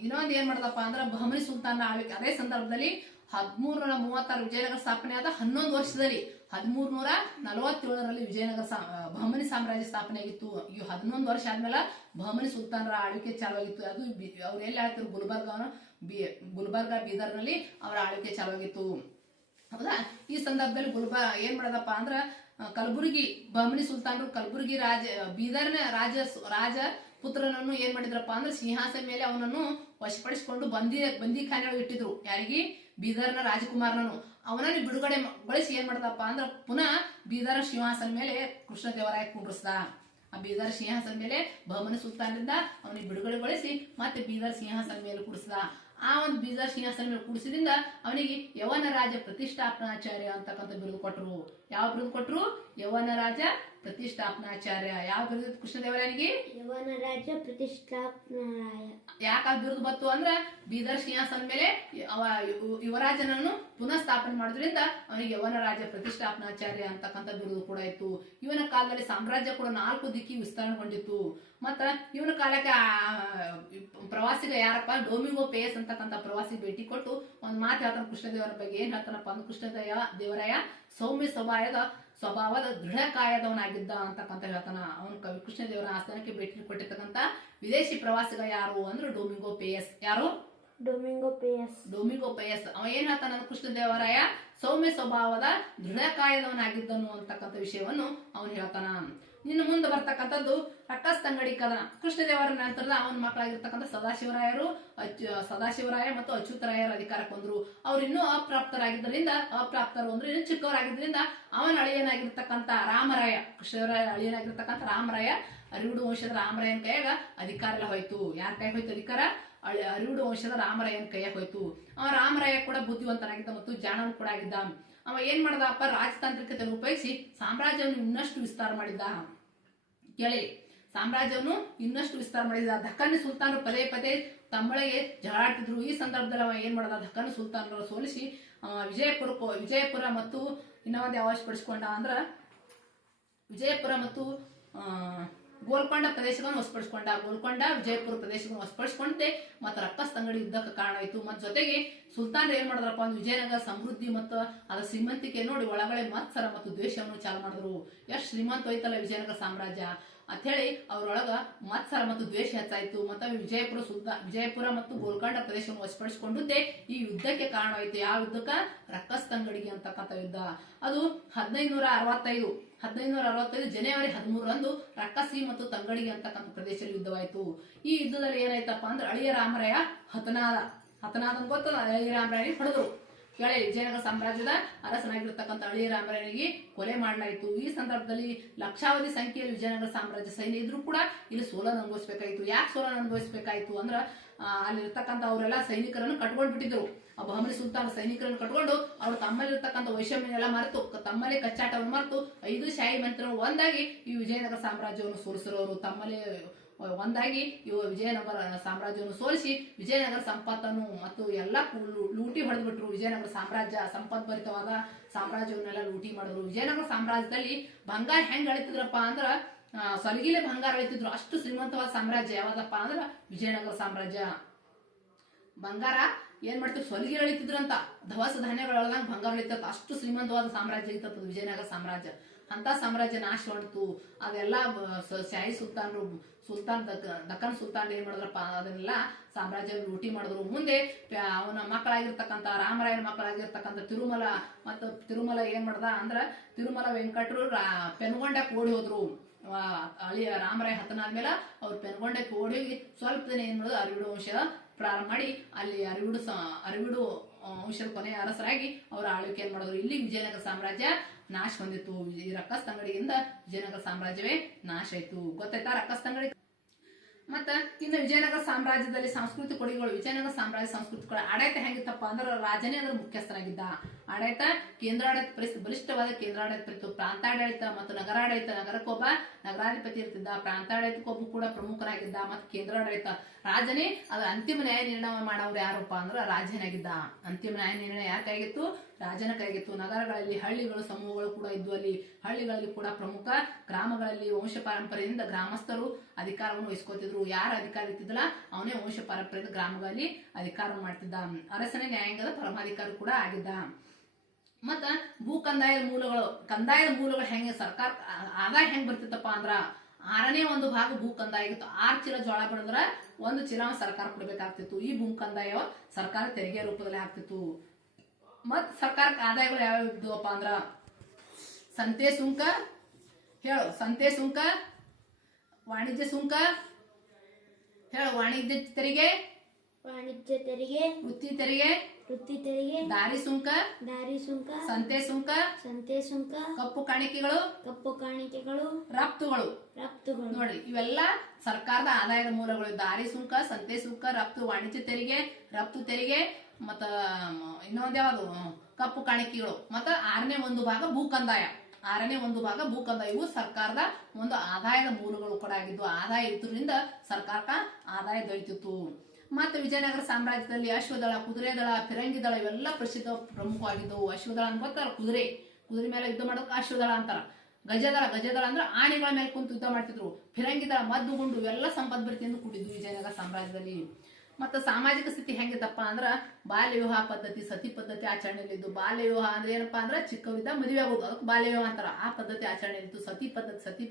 ಇನ್ನೊಂದು ಏನ್ ಮಾಡ್ದಪ್ಪ ಅಂದ್ರ ಬಹಮನಿ ಸುಲ್ತಾನ ಆಳ್ವಿಕೆ. ಅದೇ ಸಂದರ್ಭದಲ್ಲಿ 1336 ವಿಜಯನಗರ ಸ್ಥಾಪನೆ ಆದ. 11 ವರ್ಷದಲ್ಲಿ 1347ರಲ್ಲಿ ವಿಜಯನಗರ ಬಹಮನಿ ಸಾಮ್ರಾಜ್ಯ ಸ್ಥಾಪನೆ ಆಗಿತ್ತು. ಈ 11 ವರ್ಷ ಆದ್ಮೇಲೆ ಬಹಮನಿ ಸುಲ್ತಾನರ ಆಳ್ವಿಕೆ ಚಾಲುವಾಗಿತ್ತು. ಅದು ಅವ್ರು ಎಲ್ಲಿ ಆಳ್ತಿರು? ಗುಲ್ಬರ್ಗ ಬೀದರ್ನಲ್ಲಿ ಅವರ ಆಳ್ವಿಕೆ ಚಾಲುವಾಗಿತ್ತು. ಹೌದಾ? ಈ ಸಂದರ್ಭದಲ್ಲಿ ಏನ್ ಮಾಡೋದಪ್ಪ ಅಂದ್ರ ಕಲಬುರಗಿ ಬಹಮನಿ ಸುಲ್ತಾನರು ಕಲಬುರಗಿ ಬೀದರ್ನ ರಾಜ ಪುತ್ರನನ್ನು ಏನ್ ಮಾಡಿದ್ರಪ್ಪ ಅಂದ್ರೆ ಸಿಂಹಾಸನ ಮೇಲೆ ಅವನನ್ನು ವಶಪಡಿಸಿಕೊಂಡು ಬಂದಿಖಾನೆ ಇಟ್ಟಿದ್ರು. ಯಾರಿಗೆ? ಬೀದರ್ನ ರಾಜಕುಮಾರನನ್ನು. ಅವನನ್ನು ಬಿಡುಗಡೆಗೊಳಿಸಿ ಏನ್ ಮಾಡ್ದಪ್ಪ ಅಂದ್ರ ಪುನಃ ಬೀದರ್ ಸಿಂಹಾಸನ ಮೇಲೆ ಕೃಷ್ಣದೇವರಾಯ ಕುಂಡ್ರಿಸ್ದ. ಆ ಬೀದರ್ ಸಿಂಹಾಸನ ಮೇಲೆ ಬಹಮನಿ ಸುಲ್ತಾನರಿಂದ ಅವನಿಗೆ ಬಿಡುಗಡೆಗೊಳಿಸಿ ಮತ್ತೆ ಬೀದರ್ ಸಿಂಹಾಸನ ಮೇಲೆ ಕೂಡಿಸ್ದ. ಆ ಒಂದು ಬೀದರ್ ಸಿಂಹಾಸನ ಮೇಲೆ ಕೂಡಿಸಿದ್ರಿಂದ ಅವನಿಗೆ ಯವನ ರಾಜ ಪ್ರತಿಷ್ಠಾಪನಾಚಾರ್ಯ ಅಂತಕ್ಕಂಥ ಬಿರುದು ಕೊಟ್ಟರು. ಯಾವ ಬಿರುದು ಕೊಟ್ಟರು? ಯವನ ರಾಜ ಪ್ರತಿಷ್ಠಾಪನಾಚಾರ್ಯ. ಯಾವ ಬಿರುದು ಕೃಷ್ಣದೇವರಾಯನಿಗೆ? ಯವನ ರಾಜ ಪ್ರತಿಷ್ಠಾಪನಾಚಾರ್ಯ. ಯಾಕ ಬಿರುದು ಬಂತು ಅಂದ್ರೆ ಬೀದರ್ ಸಿಂಹಾಸನ ಮೇಲೆ ಯುವರಾಜನನ್ನು ಪುನಃ ಸ್ಥಾಪನೆ ಮಾಡೋದ್ರಿಂದ ಅವನಿಗೆ ಯವನ ರಾಜ ಪ್ರತಿಷ್ಠಾಪನಾಚಾರ್ಯ ಅಂತಕ್ಕಂಥ ಬಿರುದು ಕೂಡ ಇತ್ತು. ಇವನ ಕಾಲದಲ್ಲಿ ಸಾಮ್ರಾಜ್ಯ ಕೂಡ 4 ದಿಕ್ಕಿಗೆ ವಿಸ್ತರಣೆಗೊಂಡಿತ್ತು. ಮತ್ತ ಇವನ ಕಾಲಕ್ಕೆ ಪ್ರವಾಸಿಗ ಯಾರಪ್ಪ? ಡೊಮಿಂಗೋ ಪೇಯಸ್ ಅಂತಕ್ಕಂಥ ಪ್ರವಾಸಿ ಭೇಟಿ ಕೊಟ್ಟು ಒಂದ್ ಮಾತು ಹೇಳ್ತಾನ ಕೃಷ್ಣದೇವರ ಬಗ್ಗೆ. ಏನ್ ಹೇಳ್ತಾನಪ್ಪ ಅಂದ್ರೆ ಕೃಷ್ಣದೇವರಾಯ ಸೌಮ್ಯ ಸ್ವಭಾವದ ದೃಢಕಾಯದವನಾಗಿದ್ದ ಅಂತಕ್ಕಂಥ ಹೇಳ್ತಾನ. ಅವನು ಕೃಷ್ಣದೇವರ ಆಸ್ಥಾನಕ್ಕೆ ಭೇಟಿ ಕೊಟ್ಟಿರ್ತಕ್ಕಂಥ ವಿದೇಶಿ ಪ್ರವಾಸಿಗ ಯಾರು ಅಂದ್ರೆ ಡೊಮಿಂಗೋ ಪೇಯಸ್. ಯಾರು? ಡೊಮಿಂಗೋ ಪೇಯಸ್. ಅವ ಏನ್ ಹೇಳ್ತಾನ? ಕೃಷ್ಣದೇವರಾಯ ಸೌಮ್ಯ ಸ್ವಭಾವದ ದೃಢಕಾಯದವನಾಗಿದ್ದನು ಅಂತಕ್ಕಂಥ ವಿಷಯವನ್ನು ಅವನು ಹೇಳ್ತಾನ. ಇನ್ನು ಮುಂದೆ ಬರ್ತಕ್ಕಂಥದ್ದು ರಕ್ಕಸ್ತಂಗಡಿ ಕದನ. ಕೃಷ್ಣದೇವರ ನಂತರದ ಅವನ ಮಕ್ಕಳಾಗಿರ್ತಕ್ಕಂಥ ಸದಾಶಿವರಾಯ ಮತ್ತು ಅಚ್ಯುತರಾಯರ ಅಧಿಕಾರಕ್ಕೆ ಬಂದ್ರು. ಅವ್ರು ಇನ್ನೂ ಅಪ್ರಾಪ್ತರು ಅಂದ್ರೆ ಇನ್ನು ಚಿಕ್ಕವರಾಗಿದ್ದರಿಂದ ಅವನ ಅಳಿಯನಾಗಿರ್ತಕ್ಕಂಥ ರಾಮರಾಯ, ಕೃಷ್ಣದೇವರಾಯ ಅಳಿಯನಾಗಿರ್ತಕ್ಕಂಥ ರಾಮರಾಯ, ಅರಿವಿಡು ವಂಶದ ರಾಮರಾಯನ ಕೈಯಾಗ ಅಧಿಕಾರ ಎಲ್ಲ ಹೋಯ್ತು. ಯಾರ ಕೈ ಹೋಯ್ತು ಅಧಿಕಾರ? ಅರಿವಿಡು ವಂಶದ ರಾಮರಾಯನ ಕೈಯಾಗ ಹೋಯ್ತು. ಅವ ರಾಮರಾಯ ಕೂಡ ಬುದ್ಧಿವಂತನಾಗಿದ್ದ ಮತ್ತು ಜಾಣನು ಕೂಡ ಆಗಿದ್ದ. ಅವ ಏನ್ ಮಾಡ್ದಪ್ಪ? ರಾಜತಾಂತ್ರಿಕತೆಯನ್ನು ಉಪಯೋಗಿಸಿ ಸಾಮ್ರಾಜ್ಯವನ್ನು ಇನ್ನಷ್ಟು ವಿಸ್ತಾರ ಮಾಡಿದ್ದ. ಕೇಳಿ, ಸಾಮ್ರಾಜ್ಯವನ್ನು ಇನ್ನಷ್ಟು ವಿಸ್ತಾರ ಮಾಡಿದ. ದಕ್ಕನ್ ಸುಲ್ತಾನರು ಪದೇ ತಮ್ಮೊಳಗೆ ಜಗಳಾಡ್ತಿದ್ರು. ಈ ಸಂದರ್ಭದಲ್ಲಿ ಅವ ಏನ್ ಮಾಡ್ದ? ದಕ್ಕನ್ ಸುಲ್ತಾನರು ಸೋಲಿಸಿ ವಿಜಯಪುರ ಮತ್ತು ಇನ್ನೊಂದು ಯಾವಶಪಡಿಸಿಕೊಂಡ ಅಂದ್ರ ವಿಜಯಪುರ ಮತ್ತು ಗೋಲ್ಕೊಂಡ ಪ್ರದೇಶಗಳನ್ನು ವಶಪಡಿಸಿಕೊಂಡ. ಗೋಲ್ಕೊಂಡ ವಿಜಯಪುರ ಪ್ರದೇಶಗಳನ್ನು ವಶಪಡಿಸಿಕೊಂಡೆ ಮತ್ತು ರಕ್ಕಸ್ತಂಗಡಿ ಯುದ್ಧಕ್ಕೆ ಕಾರಣವಾಯಿತು. ಮತ್ತು ಜೊತೆಗೆ ಸುಲ್ತಾನ್ ಏನ್ ಮಾಡಿದ್ರಪ್ಪ ಅಂದ್ರೆ ವಿಜಯನಗರ ಸಮೃದ್ಧಿ ಮತ್ತು ಅದರ ಶ್ರೀಮಂತಿಕೆ ನೋಡಿ ಒಳಗಡೆ ಮತ್ಸರ ಮತ್ತು ದ್ವೇಷವನ್ನು ಚಾಲು ಮಾಡಿದ್ರು. ಎಷ್ಟು ಶ್ರೀಮಂತ ಹೋಯ್ತಲ್ಲ ವಿಜಯನಗರ ಸಾಮ್ರಾಜ್ಯ ಅಂತ ಹೇಳಿ ಅವ್ರೊಳಗ ಮತ್ಸರ ಮತ್ತು ದ್ವೇಷ ಹೆಚ್ಚಾಯ್ತು. ಮತ್ತು ವಿಜಯಪುರ ಮತ್ತು ಗೋಲ್ಕೊಂಡ ಪ್ರದೇಶವನ್ನು ವಶಪಡಿಸಿಕೊಂಡದ್ದೇ ಈ ಯುದ್ಧಕ್ಕೆ ಕಾರಣವಾಯಿತು. ಯಾವ ಯುದ್ಧಕ್ಕ? ರಕ್ಕಸ್ತಂಗಡಿಗೆ ಅಂತಕ್ಕಂಥ ಯುದ್ಧ. ಅದು 1565 ಜನವರಿ 13ರಂದು ರಕ್ಕಸಿ ಮತ್ತು ತಂಗಡಿಗೆ ಅಂತಕ್ಕಂಥ ಪ್ರದೇಶದಲ್ಲಿ ಯುದ್ಧವಾಯಿತು. ಈ ಯುದ್ಧದಲ್ಲಿ ಏನಾಯ್ತಪ್ಪ ಅಂದ್ರೆ ಅಳಿಯ ರಾಮರಾಯ ಹತನಾದ ಗೊತ್ತದ. ಅಳಿಯ ರಾಮರಾಯನಿಗೆ ಹೊಡೆದ್ರು. ಕೇಳಿ, ವಿಜಯನಗರ ಸಾಮ್ರಾಜ್ಯದ ಅರಸನಾಗಿರ್ತಕ್ಕಂಥ ಅಳಿಯ ರಾಮರಾಯನಿಗೆ ಕೊಲೆ ಮಾಡಲಾಯಿತು. ಈ ಸಂದರ್ಭದಲ್ಲಿ ಲಕ್ಷಾವಧಿ ಸಂಖ್ಯೆಯಲ್ಲಿ ವಿಜಯನಗರ ಸಾಮ್ರಾಜ್ಯ ಸೈನ್ಯ ಇದ್ರೂ ಕೂಡ ಇಲ್ಲಿ ಸೋಲನ್ನು ಅನುಭವಿಸಬೇಕಾಯಿತು. ಯಾಕೆ ಸೋಲನ್ನು ಅನುಭವಿಸಬೇಕಾಯ್ತು ಅಂದ್ರ ಅಲ್ಲಿರ್ತಕ್ಕಂಥ ಅವರೆಲ್ಲ ಸೈನಿಕರನ್ನು ಕಟ್ಕೊಂಡು ಬಿಟ್ಟಿದ್ರು. ಆ ಬಹಮನಿ ಸುಲ್ತಾನ ಸೈನಿಕರನ್ನು ಕಟ್ಕೊಂಡು ಅವ್ರು ತಮ್ಮಲ್ಲಿರ್ತಕ್ಕಂಥ ವೈಷಮ್ಯನೆಲ್ಲ ಮರೆತು, ತಮ್ಮಲ್ಲಿ ಕಚ್ಚಾಟವನ್ನು ಮರೆತು 5 ಶಾಹಿ ಮಂತ್ರಿಗಳು ಒಂದಾಗಿ ಈ ವಿಜಯನಗರ ಸಾಮ್ರಾಜ್ಯವನ್ನು ಸೋಲಿಸಿರೋರು. ತಮ್ಮಲ್ಲಿ ಒಂದಾಗಿ ಇವು ವಿಜಯನಗರ ಸಾಮ್ರಾಜ್ಯವನ್ನು ಸೋಲಿಸಿ ವಿಜಯನಗರ ಸಂಪತ್ತನ್ನು ಮತ್ತು ಎಲ್ಲ ಲೂಟಿ ಹೊಡೆದ್ಬಿಟ್ರು. ವಿಜಯನಗರ ಸಾಮ್ರಾಜ್ಯ ಸಂಪದ್ಭರಿತವಾದ ಸಾಮ್ರಾಜ್ಯವನ್ನೆಲ್ಲ ಲೂಟಿ ಮಾಡಿದ್ರು. ವಿಜಯನಗರ ಸಾಮ್ರಾಜ್ಯದಲ್ಲಿ ಬಂಗಾರ ಹೆಂಗ್ ಅಳಿತಿದ್ರಪ್ಪ ಅಂದ್ರ ಸಲಗಿಲೆ ಬಂಗಾರ ಅಳಿತಿದ್ರು. ಅಷ್ಟು ಶ್ರೀಮಂತವಾದ ಸಾಮ್ರಾಜ್ಯ ಯಾವ್ದಪ್ಪ ಅಂದ್ರ ವಿಜಯನಗರ ಸಾಮ್ರಾಜ್ಯ. ಬಂಗಾರ ಏನ್ ಮಾಡ್ತಿದ್ರು ಸೊಲಿಗೆ ಎಳಿತಿದ್ರಂತ, ದವಸ ಧಾನ್ಯಗಳೊಳಗ ಬಂಗಾರ ಎಳಿತಂತ, ಅಷ್ಟು ಶ್ರೀಮಂತವಾದ ಸಾಮ್ರಾಜ್ಯ ಇತ್ತದ ವಿಜಯನಗರ ಸಾಮ್ರಾಜ್ಯ. ಅಂತ ಸಾಮ್ರಾಜ್ಯ ನಾಶ ಮಾಡ್ತು. ಅದೆಲ್ಲ ಶಾಹಿ ಸುಲ್ತಾನ್ ದಕ್ಕನ್ ಸುಲ್ತಾನ್ ಏನ್ ಮಾಡಿದ್ರಪ್ಪ, ಅದನ್ನೆಲ್ಲ ಸಾಮ್ರಾಜ್ಯ ಲೂಟಿ ಮಾಡಿದ್ರು. ಮುಂದೆ ಅವನ ಮಕ್ಕಳಾಗಿರ್ತಕ್ಕಂಥ ರಾಮರಾಯನ ಮಕ್ಕಳಾಗಿರ್ತಕ್ಕಂಥ ತಿರುಮಲ ಏನ್ ಮಾಡ್ದ ಅಂದ್ರ, ತಿರುಮಲ ವೆಂಕಟರು ಪೆನ್ಗೊಂಡಕ್ಕೆ ಓಡಿ ಹೋದ್ರು. ರಾಮರಾಯ ಹತನಾದ್ಮೇಲೆ ಅವ್ರು ಪೆನ್ಗೊಂಡಕ್ಕೆ ಓಡಿ ಹೋಗಿ ಸ್ವಲ್ಪ ದಿನ ಏನ್ ಮಾಡೋದು, ಅರಿವಿಡು ವಂಶ ಪ್ರಾರಂಭ ಮಾಡಿ ಅಲ್ಲಿ ಅರಿವಿಡು ವಂಶದ ಕೊನೆಯ ಅರಸರಾಗಿ ಅವರ ಆಳ್ವಿಕೆ ಏನ್ ಮಾಡಿದ್ರು. ಇಲ್ಲಿ ವಿಜಯನಗರ ಸಾಮ್ರಾಜ್ಯ ನಾಶ ಹೊಂದಿತ್ತು. ಈ ರಕ್ಕಸ್ ತಂಗಡಿಯಿಂದ ವಿಜಯನಗರ ಸಾಮ್ರಾಜ್ಯವೇ ನಾಶ ಆಯ್ತು. ಗೊತ್ತಾಯ್ತಾ ರಕ್ಕಸ್ ತಂಗಡಿ? ಮತ್ತ ಇನ್ನು ವಿಜಯನಗರ ಸಾಮ್ರಾಜ್ಯದಲ್ಲಿ ಸಾಂಸ್ಕೃತಿಕ ಕೊಡುಗೆಗಳು. ವಿಜಯನಗರ ಸಾಮ್ರಾಜ್ಯ ಸಾಂಸ್ಕೃತಿಕ ಆಡಳಿತ ಹೆಂಗಿತ್ತಪ್ಪ ಅಂದ್ರೆ, ರಾಜನೇ ಅದರ ಮುಖ್ಯಸ್ಥನಾಗಿದ್ದ. ಆಡಳಿತ ಕೇಂದ್ರಾಡಳಿತ ಬಲಿಷ್ಠವಾದ ಕೇಂದ್ರಾಡಳಿತ ಇತ್ತು. ಪ್ರಾಂತಾಡಳಿತ ಮತ್ತು ನಗರಾಡಳಿತ, ನಗರಕ್ಕೊಬ್ಬ ನಗರಾಧಿಪತಿ ಇರ್ತಿದ್ದ, ಪ್ರಾಂತಾಡಳಿತಕ್ಕೊಬ್ಬ ಕೂಡ ಪ್ರಮುಖನಾಗಿದ್ದ. ಮತ್ತು ಕೇಂದ್ರಾಡಳಿತ ರಾಜನೇ ಅದು ಅಂತಿಮ ನ್ಯಾಯ ನಿರ್ಣಯ ಮಾಡೋರು ಯಾರಪ್ಪ ಅಂದ್ರೆ ರಾಜನಾಗಿದ್ದ. ಅಂತಿಮ ನ್ಯಾಯ ನಿರ್ಣಯ ಯಾರ ಕೈಗಿತ್ತು? ರಾಜನ ಕೈಗಿತ್ತು. ನಗರಗಳಲ್ಲಿ ಹಳ್ಳಿಗಳು ಸಮೂಹಗಳು ಕೂಡ ಇದ್ವು. ಅಲ್ಲಿ ಹಳ್ಳಿಗಳಲ್ಲಿ ಕೂಡ ಪ್ರಮುಖ, ಗ್ರಾಮಗಳಲ್ಲಿ ವಂಶ ಪಾರಂಪರ್ಯದಿಂದ ಗ್ರಾಮಸ್ಥರು ಅಧಿಕಾರವನ್ನು ವಹಿಸ್ಕೊತಿದ್ರು. ಯಾರ ಅಧಿಕಾರ ಇರ್ತಿದ್ದಲ್ಲ ಅವನೇ ವಂಶ ಪಾರಂಪರ್ಯದ ಗ್ರಾಮಗಳಲ್ಲಿ ಅಧಿಕಾರ ಮಾಡ್ತಿದ್ದ. ಅರಸನೇ ನ್ಯಾಯಾಂಗದ ಪರಮಾಧಿಕಾರಿ ಕೂಡ ಆಗಿದ್ದ. ಮತ್ತ ಭೂ ಕಂದಾಯದ ಮೂಲಗಳು ಹೆಂಗೆ, ಸರ್ಕಾರ ಆದಾಯ ಹೆಂಗ್ ಬರ್ತಿತ್ತಪ್ಪ ಅಂದ್ರ, 6ನೇ 1 ಭಾಗ ಭೂ ಕಂದಾಯ ಆಗಿತ್ತು. 6 ಚೀಲ ಜೋಳ ಬೆಳೆದ್ರ 1 ಚೀಲ ಸರ್ಕಾರ ಕೊಡ್ಬೇಕಾಗ್ತಿತ್ತು. ಈ ಭೂ ಕಂದಾಯ ಸರ್ಕಾರ ತೆರಿಗೆ ರೂಪದಲ್ಲಿ ಆಗ್ತಿತ್ತು. ಮತ್ ಸರ್ಕಾರಕ್ಕೆ ಆದಾಯಗಳು ಯಾವ್ಯಾವ ಇದ್ವಪ್ಪ ಅಂದ್ರ, ಸಂತೆ ಸುಂಕ, ವಾಣಿಜ್ಯ ಸುಂಕ, ವಾಣಿಜ್ಯ ತೆರಿಗೆ, ವೃತ್ತಿ ತೆರಿಗೆ, ದಾರಿ ಸುಂಕ, ಸಂತೆ ಸುಂಕ, ಕಪ್ಪು ಕಾಣಿಕೆಗಳು, ರಫ್ತುಗಳು. ನೋಡಿ, ಇವೆಲ್ಲ ಸರ್ಕಾರದ ಆದಾಯದ ಮೂಲಗಳು. ದಾರಿ ಸುಂಕ, ಸಂತೆ ಸುಂಕ, ರಫ್ತು, ವಾಣಿಜ್ಯ ತೆರಿಗೆ, ರಫ್ತು ತೆರಿಗೆ, ಮತ್ತ ಇನ್ನೊಂದ್ ಯಾವ್ದು ಕಪ್ಪು ಕಾಣಿಕೆಗಳು. ಮತ್ತ 6ನೇ 1 ಭಾಗ ಭೂ ಕಂದಾಯ. ಇವು ಸರ್ಕಾರದ ಒಂದು ಆದಾಯದ ಮೂಲಗಳು ಕೂಡ ಆಗಿದ್ದು. ಆದಾಯ ಇದ್ರಿಂದ ಸರ್ಕಾರಕ್ಕ ಆದಾಯ ದೊರೆತಿತ್ತು. ಮತ್ತೆ ವಿಜಯನಗರ ಸಾಮ್ರಾಜ್ಯದಲ್ಲಿ ಅಶ್ವದಳ, ಕುದುರೆ ದಳ, ಫಿರಂಗಿ ದಳ ಇವೆಲ್ಲ ಪ್ರಮುಖವಾಗಿದ್ದವು. ಅಶ್ವದಳ ಅಂತ ಗೊತ್ತಲ್ಲ, ಕುದುರೆ ಮೇಲೆ ಯುದ್ಧ ಮಾಡೋದಕ್ಕೆ ಅಶ್ವದಳ ಅಂತಾರ. ಗಜದಳ ಅಂದ್ರೆ ಆನೆಗಳ ಮೇಲೆ ಕುಂತು ಯುದ್ಧ ಮಾಡ್ತಿದ್ರು. ಫಿರಂಗಿ ದಳ ಮದ್ದುಗುಂಡು ಇವೆಲ್ಲ ಸಂಪದ್ಭರಿತಿಯಿಂದ ಕೂಡಿದ್ವು ವಿಜಯನಗರ ಸಾಮ್ರಾಜ್ಯದಲ್ಲಿ. ಮತ್ತು ಸಾಮಾಜಿಕ ಸ್ಥಿತಿ ಹೆಂಗಿತ್ತಪ್ಪ ಅಂದ್ರ, ಬಾಲ್ಯ ವಿವಾಹ ಪದ್ಧತಿ, ಸತಿ ಪದ್ಧತಿ ಆಚರಣೆಯಲ್ಲಿದ್ದು. ಬಾಲ್ಯ ವಿವಾಹ ಅಂದ್ರೆ ಏನಪ್ಪಾ ಅಂದ್ರೆ, ಚಿಕ್ಕವಿದ್ದ ಮದುವೆ ಆಗೋದು, ಅದಕ್ಕೆ ಬಾಲ್ಯ ವಿವಾಹ ಅಂತಾರ. ಆ ಪದ್ಧತಿ ಆಚರಣೆಯಲ್ಲಿತ್ತು. ಸತಿ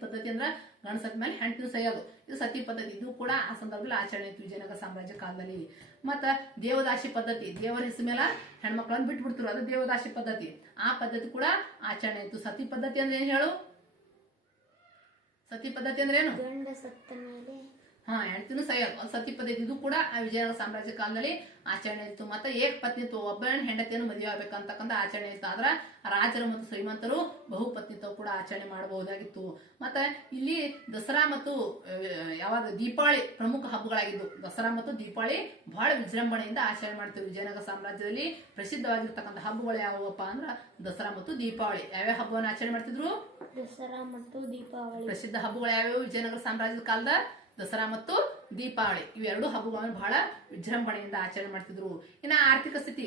ಪದ್ಧತಿ ಅಂದ್ರೆ ಗಂಡಸದ ಮೇಲೆ ಹೆಂಡತಿನ ಸೈಯೋದು, ಇದು ಸತಿ ಪದ್ಧತಿ. ಇದು ಕೂಡ ಆ ಸಂದರ್ಭದಲ್ಲಿ ಆಚರಣೆ ಇತ್ತು ವಿಜಯನಗರ ಸಾಮ್ರಾಜ್ಯ ಕಾಲದಲ್ಲಿ. ಮತ್ತ ದೇವದಾಸಿ ಪದ್ಧತಿ, ದೇವರ ಹೆಸರು ಮೇಲೆ ಹೆಣ್ಮಕ್ಳನ್ನ ಬಿಟ್ಬಿಡ್ತಿರು, ಅದು ದೇವದಾಸಿ ಪದ್ಧತಿ. ಆ ಪದ್ಧತಿ ಕೂಡ ಆಚರಣೆ ಇತ್ತು. ಸತಿ ಪದ್ಧತಿ ಅಂದ್ರೆ ಏನ್ ಹೇಳು? ಸತಿ ಪದ್ಧತಿ ಅಂದ್ರೆ ಏನು? ಹೆಣ್ತಿನೂ ಸೈಯೋದು, ಸತಿ ಪದ್ಧತಿ. ಇದು ಕೂಡ ವಿಜಯನಗರ ಸಾಮ್ರಾಜ್ಯ ಕಾಲದಲ್ಲಿ ಆಚರಣೆ ಇತ್ತು. ಮತ್ತೆ ಏಕಪತ್ನಿತ್ವ, ಒಬ್ಬ ಹೆಂಡತಿಯನ್ನು ಮದುವೆ ಆಗ್ಬೇಕಂತಕ್ಕಂಥ ಆಚರಣೆ ಇತ್ತು. ಆದ್ರ ರಾಜರು ಮತ್ತು ಶ್ರೀಮಂತರು ಬಹುಪತ್ನಿತ್ವ ಕೂಡ ಆಚರಣೆ ಮಾಡಬಹುದಾಗಿತ್ತು. ಮತ್ತೆ ಇಲ್ಲಿ ದಸರಾ ಮತ್ತು ದೀಪಾವಳಿ ಪ್ರಮುಖ ಹಬ್ಬಗಳಾಗಿದ್ದು. ದಸರಾ ಮತ್ತು ದೀಪಾವಳಿ ಬಹಳ ವಿಜೃಂಭಣೆಯಿಂದ ಆಚರಣೆ ಮಾಡ್ತೀವಿ. ವಿಜಯನಗರ ಸಾಮ್ರಾಜ್ಯದಲ್ಲಿ ಪ್ರಸಿದ್ಧವಾಗಿರ್ತಕ್ಕಂಥ ಹಬ್ಬಗಳು ಯಾವುವಪ್ಪ ಅಂದ್ರ ದಸರಾ ಮತ್ತು ದೀಪಾವಳಿ. ಯಾವ್ಯಾವ ಹಬ್ಬವನ್ನು ಆಚರಣೆ ಮಾಡ್ತಿದ್ರು? ದಸರಾ ಮತ್ತು ದೀಪಾವಳಿ. ಪ್ರಸಿದ್ಧ ಹಬ್ಬಗಳು ಯಾವ್ಯಾವ ವಿಜಯನಗರ ಸಾಮ್ರಾಜ್ಯದ ಕಾಲದ? ದಸರಾ ಮತ್ತು ದೀಪಾವಳಿ. ಇವೆರಡು ಹಬ್ಬಗಳನ್ನು ಬಹಳ ವಿಜೃಂಭಣೆಯಿಂದ ಆಚರಣೆ ಮಾಡ್ತಿದ್ರು. ಇನ್ನ ಆರ್ಥಿಕ ಸ್ಥಿತಿ,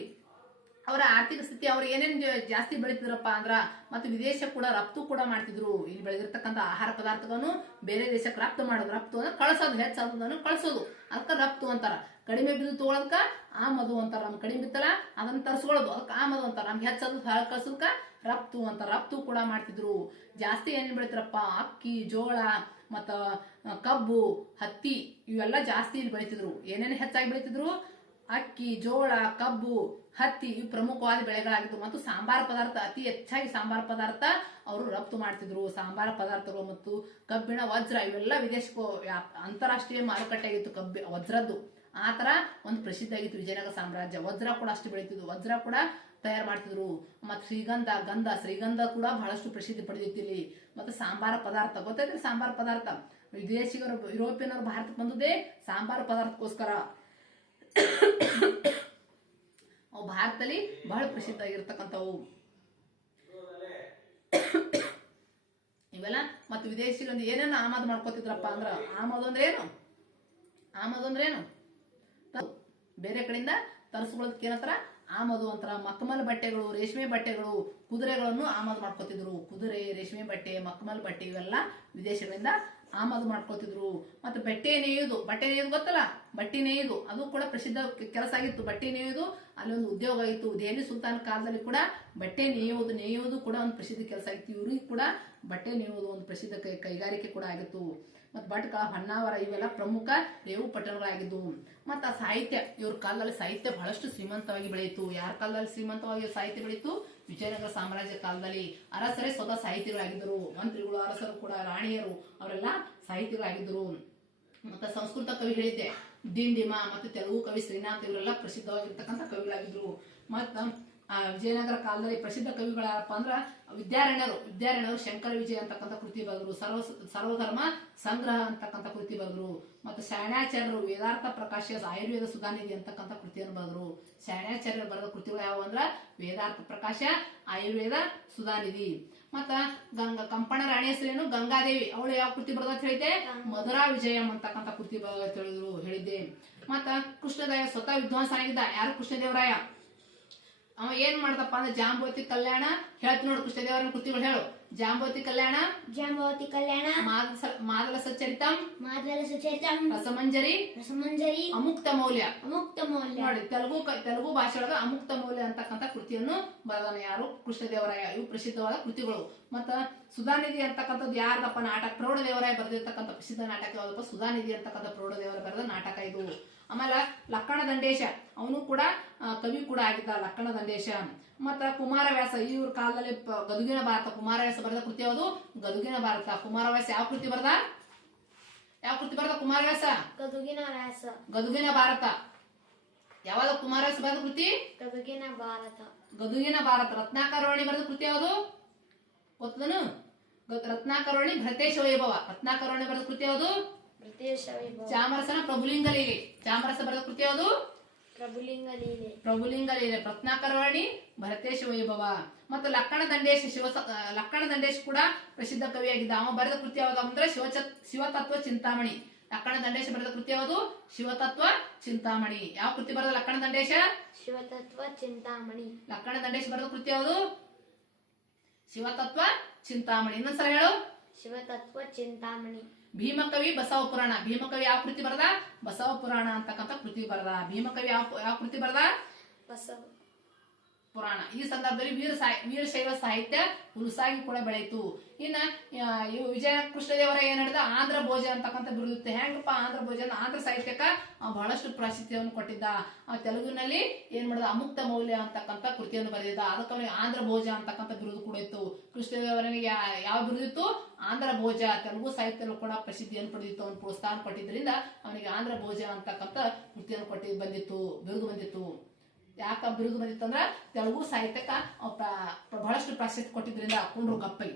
ಅವ್ರು ಏನೇನ್ ಜಾಸ್ತಿ ಬೆಳಿತಿದ್ರಪ್ಪ ಅಂದ್ರ, ಮತ್ತು ವಿದೇಶ ಕೂಡ ರಫ್ತು ಕೂಡ ಮಾಡ್ತಿದ್ರು. ಇಲ್ಲಿ ಬೆಳೆದಿರ್ತಕ್ಕಂಥ ಆಹಾರ ಪದಾರ್ಥಗಳನ್ನು ಬೇರೆ ದೇಶಕ್ಕೆ ರಫ್ತು ಮಾಡೋದು. ರಫ್ತು ಅಂದ್ರೆ ಕಳ್ಸೋದು, ಹೆಚ್ಚಾದನ್ನು ಕಳ್ಸೋದು, ಅದಕ್ಕೆ ರಫ್ತು ಅಂತಾರ. ಕಡಿಮೆ ಬಿದ್ದು ತಗೊಳೋದಕ್ಕ ಆಮದು ಅಂತಾರ. ನಮ್ಗೆ ಕಡಿಮೆ ಬಿತ್ತಲ್ಲ ಅದನ್ನ ತರಿಸ್ಕೊಳ್ಳೋದು, ಅದಕ್ಕೆ ಆಮದು ಅಂತಾರ. ನಮ್ಗೆ ಹೆಚ್ಚಾದ ಕಳ್ಸೋದಕ್ಕ ರಫ್ತು ಅಂತ. ರಫ್ತು ಕೂಡ ಮಾಡ್ತಿದ್ರು. ಜಾಸ್ತಿ ಏನೇನ್ ಬೆಳಿತಾರಪ್ಪ, ಅಕ್ಕಿ, ಜೋಳ, ಮತ್ತ ಕಬ್ಬು, ಹತ್ತಿ ಇವೆಲ್ಲ ಜಾಸ್ತಿ ಇಲ್ಲಿ ಬೆಳಿತಿದ್ರು. ಏನೇನು ಹೆಚ್ಚಾಗಿ ಬೆಳಿತಿದ್ರು? ಅಕ್ಕಿ, ಜೋಳ, ಕಬ್ಬು, ಹತ್ತಿ ಇವು ಪ್ರಮುಖವಾದ ಬೆಳೆಗಳಾಗಿದ್ದು. ಮತ್ತು ಸಾಂಬಾರ ಪದಾರ್ಥ, ಅತಿ ಹೆಚ್ಚಾಗಿ ಸಾಂಬಾರ ಪದಾರ್ಥ ಅವರು ರಫ್ತು ಮಾಡ್ತಿದ್ರು. ಸಾಂಬಾರ ಪದಾರ್ಥಗಳು ಮತ್ತು ಕಬ್ಬಿಣ, ವಜ್ರ ಇವೆಲ್ಲ ವಿದೇಶಕ್ಕೂ ಅಂತಾರಾಷ್ಟ್ರೀಯ ಮಾರುಕಟ್ಟೆ ಆಗಿತ್ತು ವಜ್ರದ್ದು. ಆ ತರ ಒಂದು ಪ್ರಸಿದ್ಧ ಆಗಿತ್ತು ವಿಜಯನಗರ ಸಾಮ್ರಾಜ್ಯ. ವಜ್ರ ಕೂಡ ಅಷ್ಟು ಬೆಳಿತಿದ್ರು. ವಜ್ರ ಕೂಡ ತಯಾರು ಮಾಡ್ತಿದ್ರು. ಮತ್ತು ಶ್ರೀಗಂಧ ಕೂಡ ಬಹಳಷ್ಟು ಪ್ರಸಿದ್ಧಿ ಪಡೆದಿತ್ತು ಇಲ್ಲಿ. ಮತ್ತೆ ಸಾಂಬಾರ ಪದಾರ್ಥ ಗೊತ್ತೈತ್ರಿ? ಸಾಂಬಾರ ಪದಾರ್ಥ ವಿದೇಶಿಗರು, ಯುರೋಪಿಯನ್ನರು ಭಾರತಕ್ಕೆ ಬಂದದ್ದೇ ಸಾಂಬಾರ ಪದಾರ್ಥಕ್ಕೋಸ್ಕರ. ಅವು ಭಾರತದಲ್ಲಿ ಬಹಳ ಪ್ರಸಿದ್ಧ ಆಗಿರ್ತಕ್ಕಂಥವು ಇವೆಲ್ಲ. ಮತ್ತು ವಿದೇಶಿಗರು ಏನೇನು ಆಮದು ಮಾಡ್ಕೋತಿದ್ರಪ್ಪ ಅಂದ್ರ, ಆಮದು ಅಂದ್ರೆ ಏನು? ಬೇರೆ ಕಡೆಯಿಂದ ತರಿಸ್ಕೊಳ್ಳೋದಕ್ಕೆ ಏನಂತಾರ? ಆಮದು ಅಂತಾರ. ಮಖಮಲ್ ಬಟ್ಟೆಗಳು, ರೇಷ್ಮೆ ಬಟ್ಟೆಗಳು, ಕುದುರೆಗಳನ್ನು ಆಮದು ಮಾಡ್ಕೋತಿದ್ರು. ಕುದುರೆ, ರೇಷ್ಮೆ ಬಟ್ಟೆ, ಮಕ್ಮಲ್ ಬಟ್ಟೆ ಇವೆಲ್ಲ ವಿದೇಶಗಳಿಂದ ಆಮದು ಮಾಡ್ಕೋತಿದ್ರು. ಮತ್ತೆ ಬಟ್ಟೆ ನೇಯುವುದು ಗೊತ್ತಲ್ಲ, ಬಟ್ಟೆ ನೇಯುವುದು ಅದು ಕೂಡ ಪ್ರಸಿದ್ಧ ಕೆಲಸ ಆಗಿತ್ತು. ಬಟ್ಟೆ ನೇಯುವುದು ಅಲ್ಲಿ ಒಂದು ಉದ್ಯೋಗ ಆಗಿತ್ತು. ದೆಹಲಿ ಸುಲ್ತಾನ್ ಕಾಲದಲ್ಲಿ ಕೂಡ ಬಟ್ಟೆ ನೇಯುವುದು ಕೂಡ ಒಂದು ಪ್ರಸಿದ್ಧ ಕೆಲಸ ಆಗಿತ್ತು. ಇವ್ರಿಗೆ ಕೂಡ ಬಟ್ಟೆ ನೇಯುವುದು ಒಂದು ಪ್ರಸಿದ್ಧ ಕೈಗಾರಿಕೆ ಕೂಡ ಆಗಿತ್ತು. ಮತ್ತು ಭಟ್ಕಳ, ಹೊನ್ನಾವರ ಇವೆಲ್ಲ ಪ್ರಮುಖ ರೇವು ಪಟ್ಟಣಗಳಾಗಿದ್ದವು. ಮತ್ತು ಆ ಸಾಹಿತ್ಯ, ಇವ್ರ ಕಾಲದಲ್ಲಿ ಸಾಹಿತ್ಯ ಬಹಳಷ್ಟು ಶ್ರೀಮಂತವಾಗಿ ಬೆಳೆಯಿತು. ಯಾರ ಕಾಲದಲ್ಲಿ ಶ್ರೀಮಂತವಾಗಿ ಸಾಹಿತ್ಯ ಬೆಳೀತು? ವಿಜಯನಗರ ಸಾಮ್ರಾಜ್ಯ ಕಾಲದಲ್ಲಿ. ಅರಸರೇ ಸ್ವತಃ ಸಾಹಿತಿಗಳಾಗಿದ್ದರು. ಮಂತ್ರಿಗಳು, ಅರಸರು ಕೂಡ, ರಾಣಿಯರು ಅವರೆಲ್ಲ ಸಾಹಿತಿಗಳಾಗಿದ್ದರು. ಮತ್ತು ಸಂಸ್ಕೃತ ಕವಿ ಹೇಳಿದ್ದೆ, ದಿಂಡಿಮ ಮತ್ತು ತೆಲುಗು ಕವಿ ಶ್ರೀನಾಥ್ ಇವರೆಲ್ಲ ಪ್ರಸಿದ್ಧವಾಗಿರ್ತಕ್ಕಂಥ ಕವಿಗಳಾಗಿದ್ರು. ಮತ್ತು ವಿಜಯನಗರ ಕಾಲದಲ್ಲಿ ಪ್ರಸಿದ್ಧ ಕವಿಗಳಾರಪ್ಪ ಅಂದ್ರ ವಿದ್ಯಾರಣ್ಯರು ಶಂಕರ ವಿಜಯ ಅಂತಕ್ಕಂಥ ಕೃತಿ ಬರೆದ್ರು. ಸರ್ವಧರ್ಮ ಸಂಗ್ರಹ ಅಂತಕ್ಕಂಥ ಕೃತಿ ಬರೆದ್ರು. ಮತ್ತು ಶಾಣ್ಯಾಚಾರ್ಯರು ವೇದಾರ್ಥ ಪ್ರಕಾಶ ಆಯುರ್ವೇದ ಸುಧಾನಿಧಿ ಅಂತಕ್ಕಂಥ ಕೃತಿಯನ್ನು ಬರೆದ್ರು. ಶಾಣ್ಯಾಚಾರ್ಯರು ಬರೆದ ಕೃತಿಗಳು ಯಾವ ಅಂದ್ರ ವೇದಾರ್ಥ ಪ್ರಕಾಶ, ಆಯುರ್ವೇದ ಸುಧಾನಿಧಿ. ಮತ್ತ ಕಂಪಣ ರಾಣಿ ಹೆಸರೇನು? ಗಂಗಾದೇವಿ. ಅವಳು ಯಾವ ಕೃತಿ ಬರೆದ ಅಂತ ಹೇಳಿದ್ದೆ? ಮಧುರಾ ವಿಜಯಂ ಅಂತಕ್ಕಂಥ ಕೃತಿ ಹೇಳಿದ್ದೆ. ಮತ್ತ ಕೃಷ್ಣದೇವ ಸ್ವತಃ ವಿದ್ವಾಂಸ ಆಗಿದ್ದ. ಯಾರು? ಕೃಷ್ಣದೇವರಾಯ. ಅವ ಏನ್ ಮಾಡ್ದಪ್ಪ ಅಂದ್ರೆ ಜಾಂಬವತಿ ಕಲ್ಯಾಣ ಹೇಳ್ತಿ ನೋಡು. ಕೃಷ್ಣದೇವರ ಕೃತಿಗಳು ಹೇಳು. ಜಾಂಬವತಿ ಕಲ್ಯಾಣ, ಮಾದಲ ಸಚ್ಚರಿತಂ, ರಸಮಂಜರಿ, ಅಮುಕ್ತ ಮೌಲ್ಯ ನೋಡಿ. ತೆಲುಗು ಭಾಷೆ ಒಳಗ ಅಮುಕ್ತ ಮೌಲ್ಯ ಅಂತಕ್ಕಂಥ ಕೃತಿಯನ್ನು ಬರೆದಾನ. ಯಾರು? ಕೃಷ್ಣದೇವರಾಯ. ಇವು ಪ್ರಸಿದ್ಧವಾದ ಕೃತಿಗಳು. ಮತ್ತ ಸುಧಾನಿಧಿ ಅಂತಕ್ಕಂಥದ್ದು ಯಾರ್ದಪ್ಪ? ನಾಟಕ. ಪ್ರೌಢದೇವರಾಯ ಬರೆದಿರ್ತಕ್ಕಂಥ ಪ್ರಸಿದ್ಧ ನಾಟಕ ಯಾವ್ದಪ್ಪ? ಸುಧಾನಿಧಿ ಅಂತಕ್ಕಂಥ ಪ್ರೌಢದೇವರ ಬರೆದ ನಾಟಕ ಇದು. ಆಮೇಲೆ ಲಕ್ಕಣ ದಂಡೇಶ, ಅವನು ಕೂಡ ಕವಿ ಕೂಡ ಆಗಿದ್ದ, ಲಕ್ಕಣ ದಂಡೇಶ. ಮತ್ತ ಕುಮಾರವ್ಯಾಸ, ಇವ್ರ ಕಾಲದಲ್ಲಿ ಗದುಗಿನ ಭಾರತ. ಕುಮಾರವ್ಯಾಸ ಬರೆದ ಕೃತಿ ಯಾವುದು? ಗದುಗಿನ ಭಾರತ. ಕುಮಾರವ್ಯಾಸ ಯಾವ ಕೃತಿ ಬರೆದ? ಕುಮಾರವ್ಯಾಸ? ಗದುಗಿನ ಭಾರತ. ಯಾವಾಗ ಕುಮಾರವ್ಯಾಸ ಬರೆದ ಕೃತಿ? ಗದುಗಿನ ಭಾರತ. ರತ್ನಾಕರವರ್ಣಿ ಬರೆದ ಕೃತಿ ಯಾವುದು ಗೊತ್ತದನು? ರತ್ನಾಕರವರ್ಣಿ ಭರತೇಶ ವೈಭವ. ರತ್ನಾಕರವರ್ಣಿ ಬರೆದ ಕೃತಿ ಯಾವುದು? ಚಾಮರಸನ ಪ್ರಭುಲಿಂಗ ಲೀಲೆ. ಚಾಮರಸ ಬರೆದ ಕೃತಿ ಯಾವುದು? ಪ್ರಭುಲಿಂಗ ಲೀಲೆ. ರತ್ನಾಕರವರ್ಣಿ, ಭರತೇಶ ವೈಭವ. ಮತ್ತು ಲಕ್ಕಣ ದಂಡೇಶ್ ಕೂಡ ಪ್ರಸಿದ್ಧ ಕವಿಯಾಗಿದ್ದ. ಅವ ಬರೆದ ಕೃತಿ ಯಾವುದು ಅಂದ್ರೆ ಶಿವತತ್ವ ಚಿಂತಾಮಣಿ. ಲಕ್ಕಣ ದಂಡೇಶ ಬರೆದ ಕೃತಿ ಯಾವುದು? ಶಿವತತ್ವ ಚಿಂತಾಮಣಿ. ಯಾವ ಕೃತಿ ಬರೆದ ಲಕ್ಕಣ ದಂಡೇಶ? ಶಿವತತ್ವ ಚಿಂತಾಮಣಿ. ಲಕ್ಕಣ ದಂಡೇಶ ಬರೆದ ಕೃತಿ ಯಾವುದು? ಶಿವತತ್ವ ಚಿಂತಾಮಣಿ. ಇನ್ನೊಂದ್ಸಲ ಹೇಳು. ಶಿವತತ್ವ ಚಿಂತಾಮಣಿ. ಭೀಮಕವಿ ಬಸವ ಪುರಾಣ. ಭೀಮಕವಿ ಯಾವ ಕೃತಿ ಬರದ? ಬಸವ ಪುರಾಣ ಅಂತಕ್ಕಂಥ ಕೃತಿ ಬರದ. ಭೀಮಕವಿ ಯಾವ ಕೃತಿ ಬರದ? ಬಸವ ಪುರಾಣ. ಈ ಸಂದರ್ಭದಲ್ಲಿ ವೀರಶೈವ ಸಾಹಿತ್ಯ ಹುಲಸಾಗಿ ಕೂಡ ಬೆಳೆಯಿತು. ಇನ್ನ ವಿಜಯ ಕೃಷ್ಣದೇವರ ಏನ್ ಹೇಳಿದ? ಆಂಧ್ರ ಭೋಜ ಅಂತಕ್ಕಂಥ ಬಿರುದಿತ್ತು. ಹೆಂಗಪ್ಪ ಆಂಧ್ರ ಭೋಜ? ಆಂಧ್ರ ಸಾಹಿತ್ಯಕ್ಕ ಬಹಳಷ್ಟು ಪ್ರಾಶಸ್ತ್ಯವನ್ನು ಕೊಟ್ಟಿದ್ದ. ತೆಲುಗಿನಲ್ಲಿ ಏನ್ ಮಾಡಿದ? ಅಮುಕ್ತ ಮೌಲ್ಯ ಅಂತಕ್ಕಂಥ ಕೃತಿಯನ್ನು ಬರೆದಿದ್ದ. ಅದಕ್ಕೆ ಅವನಿಗೆ ಆಂಧ್ರ ಭೋಜ ಅಂತಕ್ಕಂಥ ಬಿರುದು ಕೂಡ ಇತ್ತು. ಕೃಷ್ಣದೇವರನಿಗೆ ಯಾವ ಬಿರುದಿತ್ತು? ಆಂಧ್ರ ಭೋಜ. ತೆಲುಗು ಸಾಹಿತ್ಯಲ್ಲೂ ಕೂಡ ಪ್ರಸಿದ್ಧಿಯನ್ನು ಪಡೆದಿತ್ತು. ಅವನು ಪ್ರೋತ್ಸಾಹ ಕೊಟ್ಟಿದ್ರಿಂದ ಅವನಿಗೆ ಆಂಧ್ರ ಭೋಜ ಅಂತಕ್ಕಂಥ ಕೃತಿಯನ್ನು ಬಿರುದು ಬಂದಿತ್ತು. ಯಾಕ ಬಿರುದು ಬಂದಿತ್ತು ಅಂದ್ರ ತೆಲುಗು ಸಾಹಿತ್ಯಕ್ಕ ಬಹಳಷ್ಟು ಪ್ರಾಶಸ್ತ್ಯ ಕೊಟ್ಟಿದ್ರಿಂದ ಕುಂಡ್ರು ಗಪ್ಪೈ.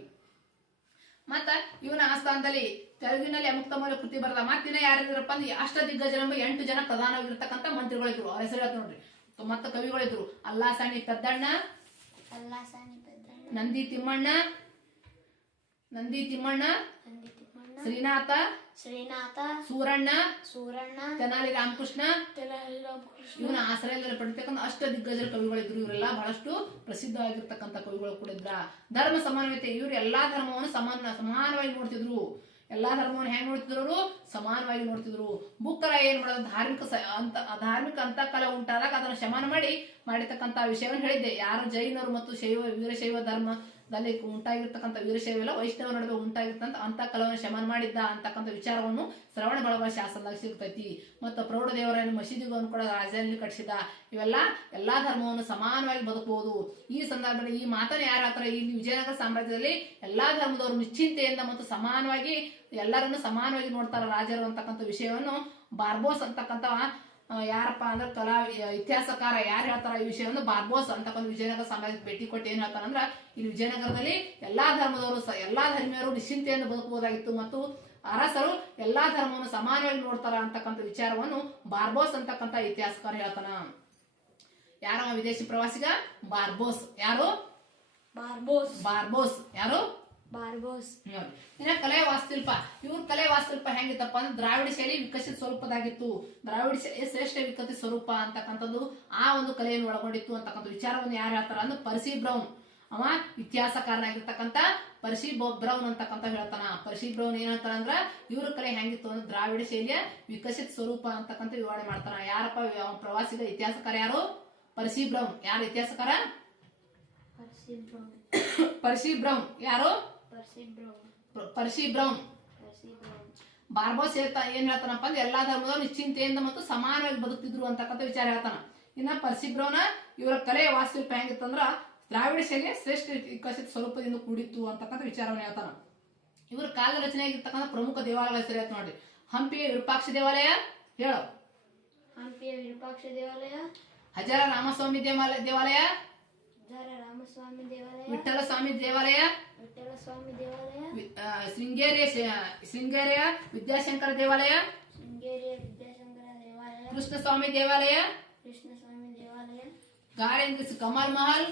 ಮತ್ತ ಇವನ ಆಸ್ಥಾನದಲ್ಲಿ ತೆಲುಗಿನಲ್ಲಿ ಅಮುಕ್ತ ಮೌಲ್ಯ ಕೃತಿ ಬರದ. ಮತ್ತಿನ ಯಾರಿದ್ರಪ್ಪ ಅಂದ್ರೆ ಅಷ್ಟ ದಿಗ್ಗಜರೆಂಬ 8 ಜನ ಪ್ರಧಾನವಾಗಿರ್ತಕ್ಕಂಥ ಮಂತ್ರಿಗಳಿದ್ರು. ಅವ್ರ ಹೆಸರು ಹೇಳ್ತ ನೋಡ್ರಿ. ಮತ್ತ ಕವಿಗಳಿದ್ರು. ಅಲ್ಲಾಸಾನಿ ಪೆದ್ದಣ್ಣ, ನಂದಿ ತಿಮ್ಮಣ್ಣ, ಶ್ರೀನಾಥ, ಸೂರಣ್ಣ, ತೆನಾಲಿ ರಾಮಕೃಷ್ಣ. ಇವನ ಆಶ್ರಯದಲ್ಲಿ ಪಡಿತಕ್ಕಂಥ ಅಷ್ಟ ದಿಗ್ಗಜರ ಕವಿಗಳಿದ್ರು. ಇವರೆಲ್ಲ ಬಹಳಷ್ಟು ಪ್ರಸಿದ್ಧವಾಗಿರ್ತಕ್ಕಂಥ ಕವಿಗಳು ಕೂಡ ಇದ್ರ. ಧರ್ಮ ಸಮಾನತೆ. ಇವ್ರು ಎಲ್ಲಾ ಧರ್ಮವನ್ನು ಸಮಾನವಾಗಿ ನೋಡ್ತಿದ್ರು. ಎಲ್ಲಾ ಧರ್ಮವನ್ನು ಹೆಂಗ್ ನೋಡ್ತಿದ್ರು? ಅವರು ಸಮಾನವಾಗಿ ನೋಡ್ತಿದ್ರು. ಬುಕ್ಕರ ಏನ್ ಮಾಡೋದು? ಧಾರ್ಮಿಕ ಅಂತಃಕಲ ಉಂಟಾದಾಗ ಅದನ್ನು ಶಮನ ಮಾಡಿರ್ತಕ್ಕಂಥ ವಿಷಯವನ್ನು ಹೇಳಿದ್ದೆ. ಯಾರು ಜೈನರು ಮತ್ತು ವೀರಶೈವ ಧರ್ಮದಲ್ಲಿ ಉಂಟಾಗಿರ್ತಕ್ಕಂಥ ವೀರಶೈವ ಎಲ್ಲ ವೈಷ್ಣವ ನಡುವೆ ಉಂಟಾಗಿರ್ತಕ್ಕಂಥ ಅಂತಃಕಲವನ್ನು ಶಮನ ಮಾಡಿದ್ದ ಅಂತಕ್ಕಂಥ ವಿಚಾರವನ್ನು ಶ್ರವಣ ಬೆಳಗೊಳ ಶಾಸನದಾಗ ಸಿಗ್ತೈತಿ. ಮತ್ತು ಪ್ರೌಢದೇವರನ್ನು ಮಸೀದಿಗಳನ್ನು ಕೂಡ ರಾಜಧಾನಿಯಲ್ಲಿ ಕಟ್ಟಿಸಿದ. ಇವೆಲ್ಲ ಎಲ್ಲಾ ಧರ್ಮವನ್ನು ಸಮಾನವಾಗಿ ಬದುಕಬಹುದು. ಈ ಸಂದರ್ಭದಲ್ಲಿ ಈ ಮಾತನ್ನು ಯಾರು ಹೇಳ್ತಾರೆ? ಇಲ್ಲಿ ವಿಜಯನಗರ ಸಾಮ್ರಾಜ್ಯದಲ್ಲಿ ಎಲ್ಲಾ ಧರ್ಮದವರು ನಿಶ್ಚಿಂತೆಯಿಂದ ಮತ್ತು ಸಮಾನವಾಗಿ ಎಲ್ಲರನ್ನು ಸಮಾನವಾಗಿ ನೋಡ್ತಾರ ರಾಜರು ಅಂತಕ್ಕಂಥ ವಿಷಯವನ್ನು ಬಾರ್ಬೋಸ್ ಅಂತಕ್ಕಂಥ ಯಾರಪ್ಪ ಅಂದ್ರೆ ಇತಿಹಾಸಕಾರ ಯಾರು ಹೇಳ್ತಾರ ಈ ವಿಷಯವನ್ನು? ಬಾರ್ಬೋಸ್ ಅಂತಕ್ಕಂಥ ವಿಜಯನಗರ ಸಾಮ್ರಾಜ್ಯಕ್ಕೆ ಭೇಟಿ ಕೊಟ್ಟು ಏನ್ ಹೇಳ್ತಾರಂದ್ರ ಇಲ್ಲಿ ವಿಜಯನಗರದಲ್ಲಿ ಎಲ್ಲಾ ಧರ್ಮದವರು ಎಲ್ಲಾ ಧರ್ಮೀಯರು ನಿಶ್ಚಿಂತೆಯನ್ನು ಬದುಕಬಹುದಾಗಿತ್ತು ಮತ್ತು ಅರಸರು ಎಲ್ಲಾ ಧರ್ಮವನ್ನು ಸಮಾನವಾಗಿ ನೋಡ್ತಾರ ಅಂತಕ್ಕಂಥ ವಿಚಾರವನ್ನು ಬಾರ್ಬೋಸ್ ಅಂತಕ್ಕಂಥ ಇತಿಹಾಸಕಾರ ಹೇಳ್ತಾನ. ಯಾರವ ವಿದೇಶಿ ಪ್ರವಾಸಿಗ? ಬಾರ್ಬೋಸ್. ಯಾರು? ಬಾರ್ಬೋಸ್. ಯಾರು? ಬಾರ್ಬೋಸ್. ಇನ್ನ ಕಲೆ ವಾಸ್ತುಶಿಲ್ಪ. ಇವ್ರ ಕಲೆ ವಾಸ್ತುಶಿಲ್ಪ ಹೆಂಗಿತ್ತಪ್ಪ ಅಂದ್ರೆ ದ್ರಾವಿಡ ಶೈಲಿ ವಿಕಸಿತ ಸ್ವರೂಪದಾಗಿತ್ತು. ದ್ರಾವಿಡ ಶ್ರೇಷ್ಠ ವಿಕಸಿತ ಸ್ವರೂಪ ಅಂತಕ್ಕಂಥದ್ದು ಆ ಒಂದು ಕಲೆಯನ್ನು ಒಳಗೊಂಡಿತ್ತು ಅಂತಕ್ಕಂಥ ವಿಚಾರವನ್ನು ಯಾರು ಹೇಳ್ತಾರ ಅಂದ್ರೆ ಪರ್ಸಿ ಬ್ರೌನ್. ಅವ ಇತಿಹಾಸಕಾರನಾಗಿರ್ತಕ್ಕಂಥ ಪರ್ಸಿ ಬ್ರೌನ್ ಅಂತಕ್ಕಂಥ ಹೇಳ್ತಾನ. ಪರ್ಸಿ ಬ್ರೌನ್ ಏನ್ ಹೇಳ್ತಾನ ಅಂದ್ರ ಇವ್ರ ಕಲೆ ಹೆಂಗಿತ್ತು ಅಂದ್ರೆ ದ್ರಾವಿಡ ಶೈಲಿಯ ವಿಕಸಿತ ಸ್ವರೂಪ ಅಂತಕ್ಕಂಥ ವಿವರಣೆ ಮಾಡ್ತಾನ. ಯಾರಪ್ಪ ಪ್ರವಾಸಿಗ ಇತಿಹಾಸಕಾರ ಯಾರು? ಪರ್ಸಿ ಬ್ರೌನ್. ಯಾರು ಇತಿಹಾಸಕಾರ? ಪರ್ಸಿ ಬ್ರೌನ್. ಯಾರು? ಪರ್ಸಿ ಬ್ರೌನ್. ಬಾರ್ಬೋಸ್ ಏನ್ ಹೇಳ್ತಾನಪ್ಪ ಅಂದ್ರೆ ಎಲ್ಲಾ ಧರ್ಮದವರು ನಿಶ್ಚಿಂತೆಯಿಂದ ಮತ್ತು ಸಮಾನವಾಗಿ ಬದುಕ್ತಿದ್ರು ಅಂತಕ್ಕಂಥ ವಿಚಾರ ಹೇಳ್ತಾನ. ಇನ್ನ ಪರ್ಸಿ ಬ್ರೌನ್ ಇವರ ಕಲೆ ವಾಸ್ತುಶಿಲ್ಪ ಹೆಂಗಿತ್ತಂದ್ರ ದ್ರಾವಿಡ ಶೈಲಿಯ ಶ್ರೇಷ್ಠ ವಿಕಸಿತ ಸ್ವರೂಪದಿಂದ ಕೂಡಿತ್ತು ಅಂತಕ್ಕಂಥ ವಿಚಾರವನ್ನು ಹೇಳ್ತಾನ. ಇವ್ರ ಕಾಲ ರಚನೆ ಆಗಿರ್ತಕ್ಕಂಥ ಪ್ರಮುಖ ದೇವಾಲಯಗಳ ಹೆಸರು ಹೇಳ್ತ ನೋಡಿ. ಹಂಪಿಯ ವಿರೂಪಾಕ್ಷ ದೇವಾಲಯ ಹೇಳು. ಹಂಪಿಯ ವಿರೂಪಾಕ್ಷ ದೇವಾಲಯ, ಹಜಾರ ರಾಮಸ್ವಾಮಿ ದೇವಾಲಯ, ರಾಮಸ್ವಾಮಿ ದೇವಾಲಯ, ವಿಠ್ಠಲ ಸ್ವಾಮಿ ದೇವಾಲಯ, ವಿಠ್ಠಲ ಸ್ವಾಮಿ ದೇವಾಲಯ, ಶೃಂಗೇರಿಯ ವಿದ್ಯಾಶಂಕರ ದೇವಾಲಯ, ಶೃಂಗೇರಿಯ ವಿದ್ಯಾಶಂಕರ ದೇವಾಲಯ, ಕೃಷ್ಣಸ್ವಾಮಿ ದೇವಾಲಯ, ಕೃಷ್ಣಸ್ವಾಮಿ ದೇವಾಲಯ, ಗಾಳಿ ಕಮಲ್ ಮಹಲ್,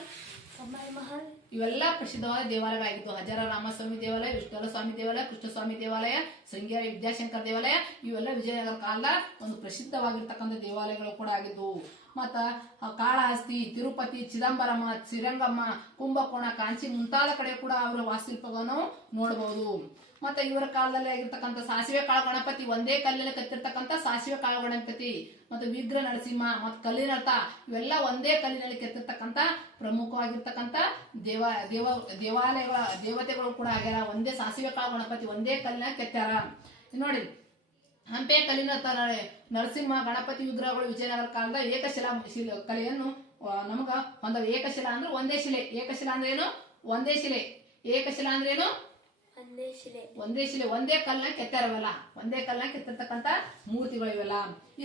ಕಮಲ್ ಮಹಲ್ ಇವೆಲ್ಲ ಪ್ರಸಿದ್ಧವಾದ ದೇವಾಲಯಗಳಾಗಿದ್ದು. ಹಜಾರ ರಾಮಸ್ವಾಮಿ ದೇವಾಲಯ, ವಿಠ್ಠಲ ಸ್ವಾಮಿ ದೇವಾಲಯ, ಕೃಷ್ಣಸ್ವಾಮಿ ದೇವಾಲಯ, ಶೃಂಗೇರಿ ವಿದ್ಯಾಶಂಕರ ದೇವಾಲಯ ಇವೆಲ್ಲ ವಿಜಯನಗರ ಕಾಲದ ಒಂದು ಪ್ರಸಿದ್ಧವಾಗಿರ್ತಕ್ಕಂಥ ದೇವಾಲಯಗಳು ಕೂಡ ಆಗಿದ್ದು. ಮತ್ತ ಕಾಳಹಸ್ತಿ, ತಿರುಪತಿ, ಚಿದಂಬರಂ, ಶ್ರೀರಂಗಮ್ಮ, ಕುಂಭಕೋಣ, ಕಾಂಚಿ ಮುಂತಾದ ಕಡೆ ಕೂಡ ಅವರ ವಾಸ್ತುಶಿಲ್ಪವನ್ನು ನೋಡಬಹುದು. ಮತ್ತೆ ಇವರ ಕಾಲದಲ್ಲಿ ಆಗಿರ್ತಕ್ಕಂಥ ಸಾಸಿವೆ ಕಾಳು ಗಣಪತಿ, ಒಂದೇ ಕಲ್ಲಿನಲ್ಲಿ ಕೆತ್ತಿರ್ತಕ್ಕಂಥ ಸಾಸಿವೆ ಕಾಳು ಗಣಪತಿ, ಮತ್ತೆ ವಿಗ್ರಹ ನರಸಿಂಹ, ಮತ್ತೆ ಕಲ್ಲಿನ ರಥ ಇವೆಲ್ಲ ಒಂದೇ ಕಲ್ಲಿನಲ್ಲಿ ಕೆತ್ತಿರ್ತಕ್ಕಂಥ ಪ್ರಮುಖವಾಗಿರ್ತಕ್ಕಂಥ ದೇವಾಲಯಗಳ ದೇವತೆಗಳು ಕೂಡ ಆಗ್ಯಾರ. ಒಂದೇ ಸಾಸಿವೆ ಕಾಳು ಗಣಪತಿ ಒಂದೇ ಕಲ್ಲಿನ ಕೆತ್ತಾರ. ನೋಡಿ ಹಂಪೆ ಕಲ್ಲಿನ ನರಸಿಂಹ ಗಣಪತಿ ವಿಗ್ರಹಗಳು ವಿಜಯನಗರ ಕಾಲದ ಏಕಶಿಲಾ ಕಲೆಯನ್ನು ನಮಗ ಒಂದು ಏಕಶಿಲಾ ಅಂದ್ರೆ ಒಂದೇ ಶಿಲೆ. ಏಕಶಿಲಾ ಅಂದ್ರೆ ಏನು? ಒಂದೇ ಶಿಲೆ. ಏಕಶಿಲಾ ಅಂದ್ರೆ ಏನು? ಒಂದೇ ಶಿಲೆ, ಒಂದೇ ಕಲ್ಲಿನ ಕೆತ್ತಾರವಲ್ಲ, ಒಂದೇ ಕಲ್ಲಿನ ಕೆತ್ತಿರ್ತಕ್ಕಂಥ ಮೂರ್ತಿಗಳು ಇವೆಲ್ಲ.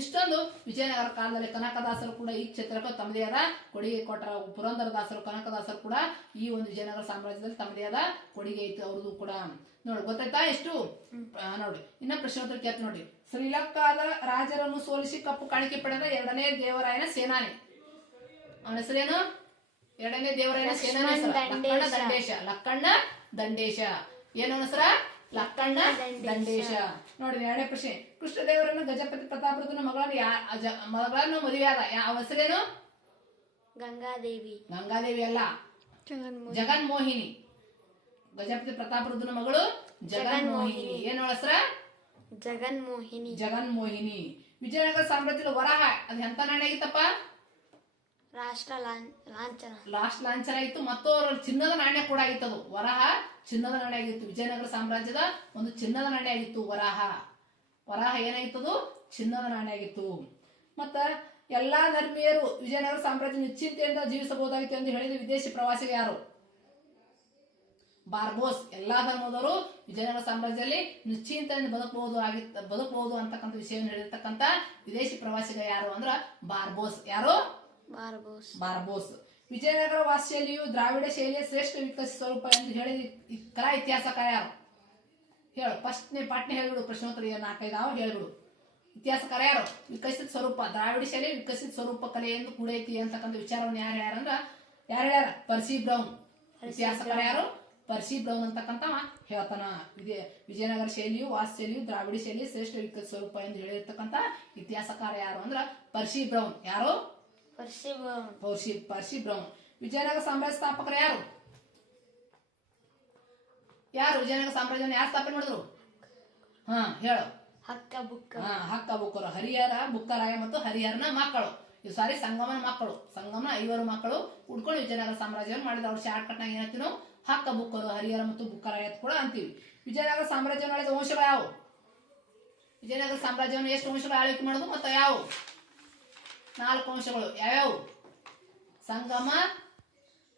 ಇಷ್ಟೊಂದು ವಿಜಯನಗರ ಕಾಲದಲ್ಲಿ ಕನಕದಾಸರು ಕೂಡ ಈ ಕ್ಷೇತ್ರಕ್ಕೆ ತಮ್ಮದೇ ಆದ ಕೊಡುಗೆ ಕೊಟ್ಟರ. ಪುರಂದರದಾಸರು, ಕನಕದಾಸರು ಕೂಡ ಈ ಒಂದು ವಿಜಯನಗರ ಸಾಮ್ರಾಜ್ಯದಲ್ಲಿ ತಮ್ಮದೇ ಆದ ಕೊಡುಗೆ ಐತಿ ಅವ್ರದ್ದು ಕೂಡ. ನೋಡಿ ಗೊತ್ತಾಯ್ತಾ ಎಷ್ಟು? ನೋಡಿ ಇನ್ನ ಪ್ರಶ್ನೋತ್ತರ ಕೇಳ್ತ ನೋಡಿ. ಶ್ರೀಲಂಕಾದ ರಾಜರನ್ನು ಸೋಲಿಸಿ ಕಪ್ಪು ಕಾಣಿಕೆ ಪಡೆದ ಎರಡನೇ ದೇವರಾಯನ ಸೇನಾನಿ. ಅವನ ಹೆಸರೇನು? ಎರಡನೇ ದೇವರಾಯನ ಸೇನಾನಿ ಲಕ್ಕಣ್ಣ ದಂಡೇಶ. ಲಕ್ಕಣ್ಣ ದಂಡೇಶ. ಏನು ಹೆಸರ? ಲಕ್ಕಣ್ಣ ದಂಡೇಶ. ನೋಡಿ ಎರಡನೇ ಪ್ರಶ್ನೆ. ಕೃಷ್ಣದೇವರನ್ನು ಗಜಪತಿ ಪ್ರತಾಪರುದ್ರನ ಮಗಳನ್ನು ಮದುವೆಯಾದ ಯಾವ ಹೆಸರೇನು? ಗಂಗಾದೇವಿ. ಗಂಗಾದೇವಿ ಅಲ್ಲ, ಜಗನ್ಮೋಹಿನಿ. ಗಜಪತಿ ಪ್ರತಾಪರುದ್ರನ ಮಗಳು ಜಗನ್ಮೋಹಿನಿ. ಏನು ಹೆಸರ? ಜಗನ್ಮೋಹಿನಿ. ಜಗನ್ಮೋಹಿನಿ. ವಿಜಯನಗರ ಸಾಮ್ರಾಜ್ಯದ ವರಹ ಅದು ಎಂತ ನಾಣ್ಯ ಆಗಿತ್ತಪ್ಪ? ರಾಷ್ಟ್ರ ಲಾಂಛನ. ಲಾಸ್ಟ್ ಲಾಂಛನ ಆಗಿತ್ತು. ಮತ್ತು ಚಿನ್ನದ ನಾಣ್ಯ ಕೂಡ ಆಗಿತ್ತು. ಅದು ವರಹ ಚಿನ್ನದ ನಾಣ್ಯ ಆಗಿತ್ತು. ವಿಜಯನಗರ ಸಾಮ್ರಾಜ್ಯದ ಒಂದು ಚಿನ್ನದ ನಾಣ್ಯ ಆಗಿತ್ತು ವರಹ. ವರಹ ಏನಾಗಿತ್ತದು? ಚಿನ್ನದ ನಾಣ್ಯ ಆಗಿತ್ತು. ಮತ್ತ ಎಲ್ಲಾ ಧರ್ಮೀಯರು ವಿಜಯನಗರ ಸಾಮ್ರಾಜ್ಯ ನಿಶ್ಚಿಂತೆಯಿಂದ ಜೀವಿಸಬಹುದಾಗಿತ್ತು ಎಂದು ಹೇಳಿದ ವಿದೇಶಿ ಪ್ರವಾಸಿಗ ಯಾರು? ಬಾರ್ಬೋಸ್. ಎಲ್ಲಾ ಧರ್ಮದವರು ವಿಜಯನಗರ ಸಾಮ್ರಾಜ್ಯದಲ್ಲಿ ನಿಶ್ಚಿಂತೆಯಿಂದ ಬದುಕಬಹುದು ಅಂತಕ್ಕಂಥ ವಿಷಯವನ್ನು ಹೇಳಿರ್ತಕ್ಕಂಥ ವಿದೇಶಿ ಪ್ರವಾಸಿಗ ಯಾರು ಅಂದ್ರ ಬಾರ್ಬೋಸ್. ಯಾರು? ಬಾರ್ಬೋಸ್. ವಿಜಯನಗರ ವಾಸ್ತುಶೈಲಿಯು ದ್ರಾವಿಡ ಶೈಲಿಯ ಶ್ರೇಷ್ಠ ವಿಕಸಿತ ಸ್ವರೂಪ ಎಂದು ಹೇಳಿದ ಕಲಾ ಇತಿಹಾಸಕಾರ ಯಾರು? ಹೇಳು. ಫಸ್ಟ್ನೇ ಪಾಠನೆ ಹೇಳ್ಬಿಡು. ಪ್ರಶ್ನೋತ್ತರ 4-5 ಹೇಳ್ಬಿಡು. ಇತಿಹಾಸಕಾರ ಯಾರು? ವಿಕಸಿತ ಸ್ವರೂಪ ದ್ರಾವಿಡ ಶೈಲಿ ವಿಕಸಿತ ಸ್ವರೂಪ ಕಲೆ ಎಂದು ಕೂಡ ಐತಿ ಅಂತಕ್ಕಂಥ ವಿಚಾರವನ್ನು ಯಾರು ಹೇಳ್ಯಾರಂದ್ರ ಯಾರು ಹೇಳ್ಯಾರ? ಪರ್ಸಿ ಬ್ರೌನ್. ಇತಿಹಾಸಕಾರ ಯಾರು? ಪರ್ಸಿ ಬ್ರೌನ್ ಅಂತಕ್ಕಂಥವ ಹೇಳ್ತಾನ. ವಿಜಯನಗರ ಶೈಲಿಯು ವಾಸ್ತುಶೈಲಿಯು ದ್ರಾವಿಡ ಶೈಲಿಯ ಶ್ರೇಷ್ಠ ವಿಕಸಿತ ಸ್ವರೂಪ ಎಂದು ಹೇಳಿರ್ತಕ್ಕಂಥ ಇತಿಹಾಸಕಾರ ಯಾರು ಅಂದ್ರ ಪರ್ಸಿ ಬ್ರೌನ್. ಯಾರು? ಪರ್ಸಿ ಬ್ರೌನ್. ವಿಜಯನಗರ ಸಾಮ್ರಾಜ್ಯ ಸ್ಥಾಪಕರು ಯಾರು? ವಿಜಯನಗರ ಸಾಮ್ರಾಜ್ಯವನ್ನು ಯಾರು ಸ್ಥಾಪನೆ ಮಾಡಿದ್ರು? ಹೇಳು. ಹಕ್ಕ ಬುಕ್ಕರು. ಹರಿಹರ ಬುಕ್ಕರಾಯ ಮತ್ತು ಹರಿಹರನ ಮಕ್ಕಳು. ಸಾರಿ ಸಂಗಮನ ಮಕ್ಕಳು. ಸಂಗಮನ 5 ಮಕ್ಕಳು ಉಡ್ಕೊಂಡು ವಿಜಯನಗರ ಸಾಮ್ರಾಜ್ಯವನ್ನು ಮಾಡಿದ. ಅವ್ರು ಶಾರ್ಟ್ ಕಟ್ ನಾಗ ಏನಂತೀವಿ ನಾವು? ಹಕ್ಕ ಬುಕ್ಕರು, ಹರಿಹರ ಮತ್ತು ಬುಕ್ಕರಾಯ ಕೂಡ ಅಂತೀವಿ. ವಿಜಯನಗರ ಸಾಮ್ರಾಜ್ಯವನ್ನು ಮಾಡಿದ ವಂಶಗಳು ಯಾವ? ವಿಜಯನಗರ ಸಾಮ್ರಾಜ್ಯವನ್ನು ಎಷ್ಟು ವಂಶಗಳು ಆಳ್ವಿಕೆ ಮಾಡೋದು ಮತ್ತು ಯಾವ? 4 ವಂಶಗಳು. ಯಾವ್ಯಾವು? ಸಂಗಮ,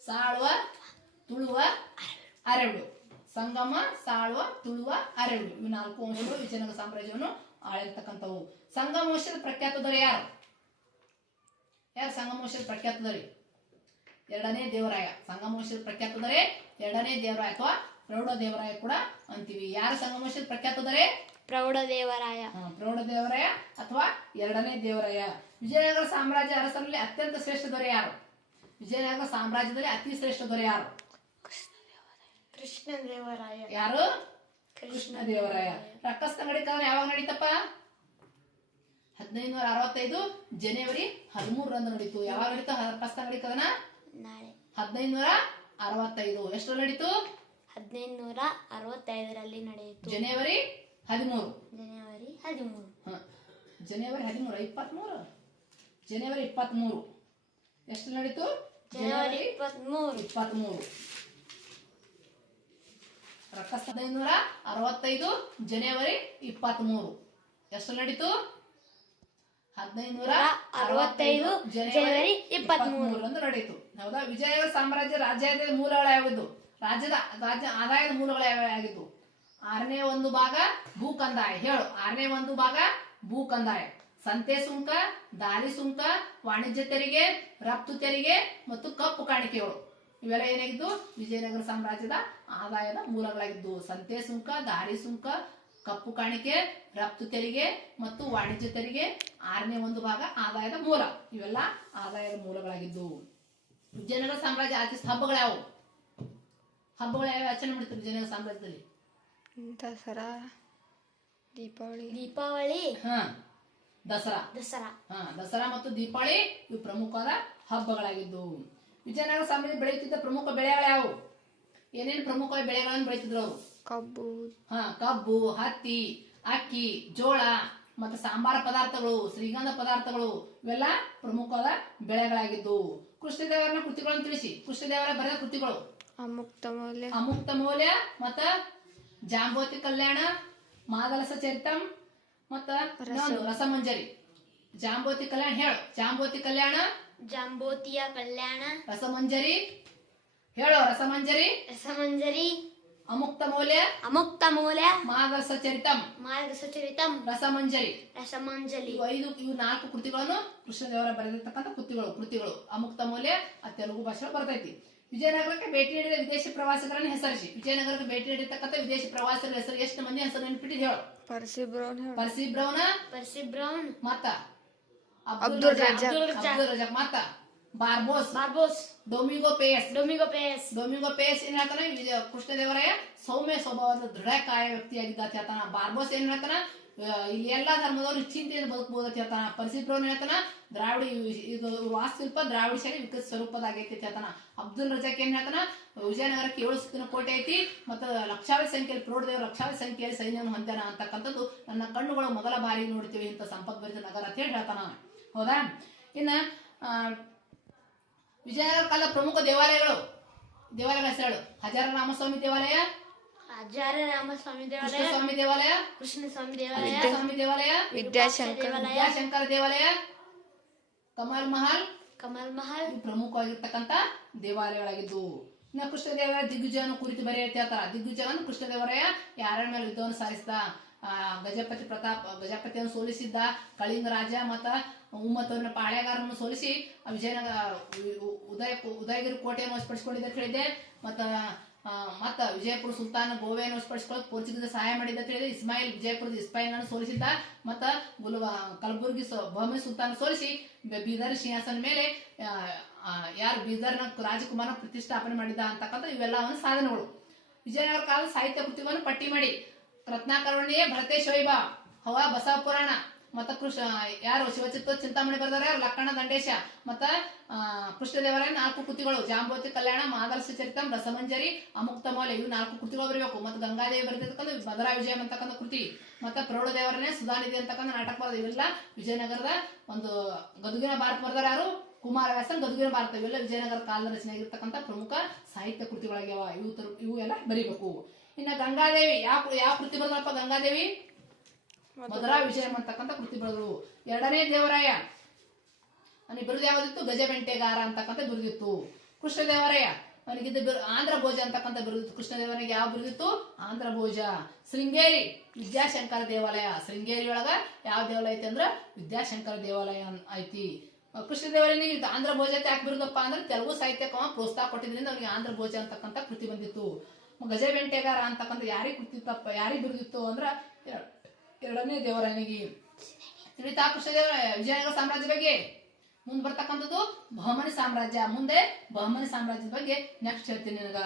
ಸಾಳುವ, ತುಳುವ, ಅರೆವಡು. ಸಂಗಮ, ಸಾಳುವ, ತುಳುವ, ಅರೆವಡು ಇವು 4 ವಂಶಗಳು ವಿಜಯನಗರ ಸಾಮ್ರಾಜ್ಯವನ್ನು ಆಳಿರ್ತಕ್ಕಂಥವು. ಸಂಗಮ ವಂಶದ ಪ್ರಖ್ಯಾತ ದೊರೆ ಯಾರು? ಸಂಗಮ ವಂಶದ ಪ್ರಖ್ಯಾತ ದೊರೆ? ಎರಡನೇ ದೇವರಾಯ. ಸಂಗಮ ವಂಶದ ಪ್ರಖ್ಯಾತ ದೊರೆ ಎರಡನೇ ದೇವರಾಯ ಅಥವಾ ಪ್ರೌಢ ದೇವರಾಯ ಕೂಡ ಅಂತೀವಿ. ಯಾರು ಸಂಗಮ ವಂಶದ ಪ್ರಖ್ಯಾತ ದೊರೆ? ಪ್ರೌಢದೇವರಾಯ. ಪ್ರೌಢದೇವರಾಯ ಅಥವಾ ಎರಡನೇ ದೇವರಾಯ. ವಿಜಯನಗರ ಸಾಮ್ರಾಜ್ಯ ಅರಸರಲ್ಲಿ ಅತ್ಯಂತ ಶ್ರೇಷ್ಠ ದೊರೆ ಯಾರು? ವಿಜಯನಗರ ಸಾಮ್ರಾಜ್ಯದಲ್ಲಿ ಅತಿ ಶ್ರೇಷ್ಠ ದೊರೆ ಯಾರು? ಕೃಷ್ಣದೇವರಾಯ. ಯಾರು? ಕೃಷ್ಣದೇವರಾಯ. ರಕ್ಕಸ್ತಂಗಡಿ ಕದನ ಯಾವಾಗ ನಡೀತಪ್ಪ? 1565 ಜನವರಿ 13ರಂದು ನಡೀತು. ಯಾವಾಗ ನಡೀತು ರಕ್ಕಸ್ತಂಗಡಿ ಕದನ? 1565 65 ಎಷ್ಟರಲ್ಲಿ ನಡೀತು? 1565ರಲ್ಲಿ ನಡೆಯಿತು. ಜನವರಿ 13. ಜನವರಿ 13. ಜನವರಿ 13 23 ಜನವರಿ 23 ಎಷ್ಟು ನಡೀತು? ಜನವರಿ 23. 23 ರಕ್ಕಸ್ 1565 ಜನವರಿ 23 ಎಷ್ಟು ನಡೀತು? 1565 ಜನವರಿ 23 ಎಂದು ನಡೆಯಿತು. ಹೌದಾ? ವಿಜಯನಗರ ಸಾಮ್ರಾಜ್ಯ ರಾಜ್ಯದ ಮೂಲಗಳು ಯಾವುದು? ರಾಜ್ಯ ಆದಾಯದ ಮೂಲಗಳು ಯಾವ್ಯಾಗಿದ್ದು? 6ನೇ ಒಂದು ಭಾಗ ಭೂಕಂದಾಯ. ಹೇಳು. 6ನೇ ಒಂದು ಭಾಗ ಭೂಕಂದಾಯ. ಸಂತೆ ಸುಂಕ, ದಾರಿ ಸುಂಕ, ವಾಣಿಜ್ಯ ತೆರಿಗೆ, ರಫ್ತು ತೆರಿಗೆ ಮತ್ತು ಕಪ್ಪು ಕಾಣಿಕೆಗಳು ಇವೆಲ್ಲ ಏನಾಗಿದ್ದು? ವಿಜಯನಗರ ಸಾಮ್ರಾಜ್ಯದ ಆದಾಯದ ಮೂಲಗಳಾಗಿದ್ದು. ಸಂತೆ ಸುಂಕ, ದಾರಿ ಸುಂಕ, ಕಪ್ಪು ಕಾಣಿಕೆ, ರಫ್ತು ತೆರಿಗೆ ಮತ್ತು ವಾಣಿಜ್ಯ ತೆರಿಗೆ 6ನೇ ಒಂದು ಭಾಗ ಆದಾಯದ ಮೂಲ. ಇವೆಲ್ಲ ಆದಾಯದ ಮೂಲಗಳಾಗಿದ್ದು. ವಿಜಯನಗರ ಸಾಮ್ರಾಜ್ಯ ಆಚರಿಸಿದ ಹಬ್ಬಗಳು ಯಾವುವು? ಹಬ್ಬಗಳು ಯಾವ ಆಚರಣೆ ಮಾಡ್ತಾರೆ ವಿಜಯನಗರ ಸಾಮ್ರಾಜ್ಯದಲ್ಲಿ? ದಸರಾ, ದೀಪಾವಳಿ, ದಸರಾ. ದಸರಾ ಮತ್ತು ದೀಪಾವಳಿ ಇವು ಪ್ರಮುಖವಾದ ಹಬ್ಬಗಳಾಗಿದ್ದು. ವಿಜಯನಗರ ಸಾಮ್ರಾಜ್ಯ ಬೆಳೆಯುತ್ತಿದ್ದ ಪ್ರಮುಖ ಬೆಳೆಗಳು ಯಾವುವು? ಏನೇನು ಪ್ರಮುಖ ಬೆಳೆಗಳನ್ನು ಬೆಳೆಯುತ್ತಿದ್ರು ಅವರು? ಕಬ್ಬು, ಹತ್ತಿ, ಅಕ್ಕಿ, ಜೋಳ ಮತ್ತು ಸಾಂಬಾರ ಪದಾರ್ಥಗಳು, ಶ್ರೀಗಂಧ ಪದಾರ್ಥಗಳು ಇವೆಲ್ಲ ಪ್ರಮುಖವಾದ ಬೆಳೆಗಳಾಗಿದ್ದು. ಕೃಷ್ಣದೇವರನ ಕೃತಿಗಳನ್ನು ತಿಳಿಸಿ. ಕೃಷ್ಣದೇವರ ಬರೆದ ಕೃತಿಗಳು: ಅಮುಕ್ತ ಮೌಲ್ಯ ಮತ್ತ ಜಾಂಬೋತಿ ಕಲ್ಯಾಣ, ಮಾದಲಸ ಚರಿತಂ ಮತ್ತ ರಸಮಂಜರಿ. ಜಾಂಬೋತಿ ಕಲ್ಯಾಣ ಹೇಳು. ಜಾಂಬೋತಿಯ ಕಲ್ಯಾಣ. ರಸಮಂಜರಿ ಹೇಳು. ರಸಮಂಜರಿ. ಅಮುಕ್ತ ಮೌಲ್ಯ, ಮಾದಲಸ ಚರಿತಂ, ರಸಮಂಜರಿ. ಇವು 4 ಕೃತಿಗಳನ್ನು ಕೃಷ್ಣದೇವರ ಬರೆದಿರ್ತಕ್ಕಂಥ ಕೃತಿಗಳು. ಅಮುಕ್ತ ಮೌಲ್ಯ ತೆಲುಗು ಭಾಷೆ ಬರ್ತೈತಿ. ವಿಜಯನಗರಕ್ಕೆ ಭೇಟಿ ನೀಡಿದ ವಿದೇಶಿ ಪ್ರವಾಸಿಗರನ್ನು ಹೆಸರಿಸಿ. ವಿಜಯನಗರಕ್ಕೆ ಭೇಟಿ ನೀಡಿರ್ತಕ್ಕಂಥ ವಿದೇಶಿ ಪ್ರವಾಸಿಗರ ಹೆಸರು ಎಷ್ಟು ಮಂದಿ ಹೆಸರು ನೆನಪಿಟ್ಟಿದ್ದು ಹೇಳು. ಪರ್ಸಿ ಬ್ರೌನ್ ಮತ್ತ ಅಬ್ದುಲ್ ರಜಾಕ್ ಮತ್ತ ಬಾರ್ಬೋಸ್, ಡೊಮಿಂಗೋ ಪೇಸ್ ಏನ್ ಹೇಳ್ತಾನೆ? ಕೃಷ್ಣದೇವರಾಯ ಸೌಮ್ಯ ಸ್ವಭಾವದ ದೃಢಕಾಯ ವ್ಯಕ್ತಿಯಾಗಿದ್ದ ಅಂತ ಹೇಳ್ತಾನ. ಬಾರ್ಬೋಸ್ ಏನ್ ಹೇಳ್ತಾನ? ಇಲ್ಲಿ ಎಲ್ಲಾ ಧರ್ಮದವರು ನಿಶ್ಚಿಂತೆಯಿಂದ ಬದುಕಬಹುದು ಅಂತ ಹೇಳ್ತಾನ. ಪರ್ಸಿ ಬ್ರೌನ್ ಹೇಳ್ತಾನ ಇದು ವಾಸ್ತುಶಿಲ್ಪ ದ್ರಾವಿಡ ಶೈಲಿ ವಿಕಸಿತ ಸ್ವರೂಪದಾಗೈತಿ ಅಂತ ಹೇಳ್ತಾನ. ಅಬ್ದುಲ್ ರಜಾಕ್ ಏನ್ ಹೇಳ್ತಾನ? ವಿಜಯನಗರಕ್ಕೆ 7 ಸುತ್ತಿನ ಕೋಟೆ ಐತಿ ಮತ್ತು ಲಕ್ಷಾವಧಿ ಸಂಖ್ಯೆಯಲ್ಲಿ ಪ್ರೌಢದೇವರು ಲಕ್ಷಾವಧಿ ಸಂಖ್ಯೆಯಲ್ಲಿ ಸೈನ್ಯವನ್ನು ಹೊಂದ್ಯಾನ ಅಂತಕ್ಕಂಥದ್ದು ನನ್ನ ಕಣ್ಣುಗಳು ಮೊದಲ ಬಾರಿ ನೋಡ್ತೀವಿ ಇಂಥ ಸಂಪದ್ಭರಿತ ನಗರ ಅಂತ ಹೇಳಿ ಹೇಳ್ತಾನ. ಹೌದಾ? ಇನ್ನ ವಿಜಯನಗರ ಕಾಲ ಪ್ರಮುಖ ದೇವಾಲಯಗಳ ಹೆಸರು. ಹಜಾರ ರಾಮಸ್ವಾಮಿ ದೇವಾಲಯ, ಕೃಷ್ಣಸ್ವಾಮಿ ದೇವಾಲಯ, ವಿದ್ಯಾಶಂಕರ ದೇವಾಲಯ, ಕಮಲ್ ಮಹಲ್ ಪ್ರಮುಖವಾಗಿರ್ತಕ್ಕಂಥ ದೇವಾಲಯಗಳಾಗಿದ್ದು. ಇನ್ನು ಕೃಷ್ಣದೇವರಾಯ ದಿಗ್ವಿಜಯವನ್ನು ಕುರಿತು ಬರೆಯುತ್ತೆ ಹೇಳ್ತಾರ. ದಿಗ್ವಿಜಯವನ್ನು ಕೃಷ್ಣದೇವರಾಯ ಯಾರ ಮೇಲೆ ಯುದ್ಧವನ್ನು ಸಾರಿಸಿದ? ಗಜಪತಿಯನ್ನು ಸೋಲಿಸಿದ್ದ, ಕಳಿಂಗ ರಾಜ ಮತ್ತ ಉಮ್ಮತ್ತವರನ್ನ ಪಾಳೆಗಾರನ್ನು ಸೋಲಿಸಿ ವಿಜಯನಗರ ಉದಯಗಿರಿ ಕೋಟೆಯನ್ನು ವಶಪಡಿಸಿಕೊಂಡಿದ್ದ ಹೇಳಿದೆ. ಮತ್ತ ವಿಜಯಪುರ ಸುಲ್ತಾನ್ ಗೋವೆಯನ್ನು ವಶಪಡಿಸಿಕೊಳ್ಳಲು ಪೋರ್ಚುಗೀಸ್ ಸಹಾಯ ಮಾಡಿದ್ದ ಹೇಳಿದೆ. ವಿಜಯಪುರದ ಇಸ್ಮಾಯಿಲ್ ಸೋಲಿಸಿದ್ದ. ಮತ್ತ ಕಲಬುರ್ಗಿ ಬಹಮನಿ ಸುಲ್ತಾನ್ ಸೋಲಿಸಿ ಬೀದರ್ ಸಿಂಹಾಸನ ಮೇಲೆ ಬೀದರ್ನ ರಾಜಕುಮಾರ ಪ್ರತಿಷ್ಠಾಪನೆ ಮಾಡಿದ್ದ ಅಂತಕ್ಕಂಥ ಇವೆಲ್ಲವನ್ನು ಸಾಧನೆಗಳು. ವಿಜಯನಗರ ಕಾಲದ ಸಾಹಿತ್ಯ ಕೃತಿಗಳನ್ನು ಪಟ್ಟಿ ಮಾಡಿ. ರತ್ನಾಕರ್ಣಿಯೇ ಭರತೇಶ್ ವೈಭವ, ಹವಾ ಬಸವ ಪುರಾಣ ಮತ್ತ ಶಿವಚಿತ್ರ ಚಿಂತಾಮಣಿ ಬರೆದಾರ ಲಕ್ಕಣ ದಂಡೇಶ ಮತ್ತ ಕೃಷ್ಣದೇವರಾಯ 4 ಕೃತಿಗಳು. ಜಾಂಬೋತಿ ಕಲ್ಯಾಣ, ಮಾದಲಸ ಚರಿತಂ, ರಸಮಂಜರಿ, ಅಮುಕ್ತ ಮೌಲ್ಯ ಇವು 4 ಕೃತಿಗಳು ಬರಬೇಕು. ಮತ್ತು ಗಂಗಾದೇವಿ ಬರೆದಿರ್ತಕ್ಕಂಥ ಭದ್ರಾ ವಿಜಯ ಅಂತಕ್ಕಂಥ ಕೃತಿ ಮತ್ತ ಪ್ರೌಢದೇವರನ್ನೇ ಸುಧಾನಿಧಿ ಅಂತಕ್ಕಂಥ ನಾಟಕ ಬರೆದ. ಇವೆಲ್ಲ ವಿಜಯನಗರದ ಒಂದು ಗದುಗಿನ ಭಾರತ ಬರೆದಾರ ಯಾರು? ಕುಮಾರವ್ಯಾಸನ್ ಗದುಗಿನ ಭಾರತ. ಇವೆಲ್ಲ ವಿಜಯನಗರ ಕಾಲದ ರಚನೆ ಆಗಿರ್ತಕ್ಕಂಥ ಪ್ರಮುಖ ಸಾಹಿತ್ಯ ಕೃತಿಗಳಾಗ್ಯಾವ. ಇವು ಎಲ್ಲ ಬರೀಬೇಕು. ಇನ್ನ ಗಂಗಾದೇವಿ ಯಾವ ಕೃತಿ ಬರೆದಪ್ಪ? ಗಂಗಾದೇವಿ ಮಧುರಾ ವಿಜಯ ಅಂತಕ್ಕಂಥ ಕೃತಿ ಬರೆದ್ರು. 2ನೇ ದೇವರಾಯ ಅವನಿಗೆ ಬಿರುದು ಯಾವ್ದಿತ್ತು? ಗಜಬೆಂಟೆಗಾರ ಅಂತಕ್ಕಂಥ ಬಿರುದಿತ್ತು. ಕೃಷ್ಣದೇವರಾಯ ಅವನಿಗಿದ್ದ ಆಂಧ್ರ ಭೋಜ ಅಂತಕ್ಕಂಥ ಬಿರುದಿತ್ತು. ಕೃಷ್ಣದೇವನಿಗೆ ಯಾವ ಬಿರುದಿತ್ತು? ಆಂಧ್ರ ಭೋಜ. ಶೃಂಗೇರಿ ವಿದ್ಯಾಶಂಕರ ದೇವಾಲಯ. ಶೃಂಗೇರಿ ಒಳಗ ಯಾವ ದೇವಾಲಯ ಐತಿ ಅಂದ್ರ ವಿದ್ಯಾಶಂಕರ ದೇವಾಲಯ ಐತಿ. ಕೃಷ್ಣದೇವನಿಗೆ ಆಂಧ್ರ ಭೋಜ ಯಾಕೆ ಬಿರುದಪ್ಪ ಅಂದ್ರೆ ತೆಲುಗು ಸಾಹಿತ್ಯಕ್ಕೆ ಪ್ರೋತ್ಸಾಹ ಕೊಟ್ಟಿದ್ರಿಂದ ಅವನಿಗೆ ಆಂಧ್ರ ಭೋಜ ಅಂತಕ್ಕಂಥ ಕೃತಿ ಬಂದಿತ್ತು. ಗಜಬೆಂಟೆಗಾರ ಅಂತಕ್ಕಂಥ ಯಾರಿಗೆ ಬಿರುದಿತ್ತು ಅಂದ್ರ 2ನೇ ದೇವರಾಯನಿಗೆ. ತಿಳಿತಾ ಕೃಷ್ಣದೇವರಾಯ ವಿಜಯನಗರ ಸಾಮ್ರಾಜ್ಯ ಬಗ್ಗೆ? ಮುಂದೆ ಬರ್ತಕ್ಕಂಥದ್ದು ಬಹಮನಿ ಸಾಮ್ರಾಜ್ಯ. ಮುಂದೆ ಬಹಮನಿ ಸಾಮ್ರಾಜ್ಯದ ಬಗ್ಗೆ ನೆಕ್ಸ್ಟ್ ಹೇಳ್ತೀನಿ ನಿನಗ.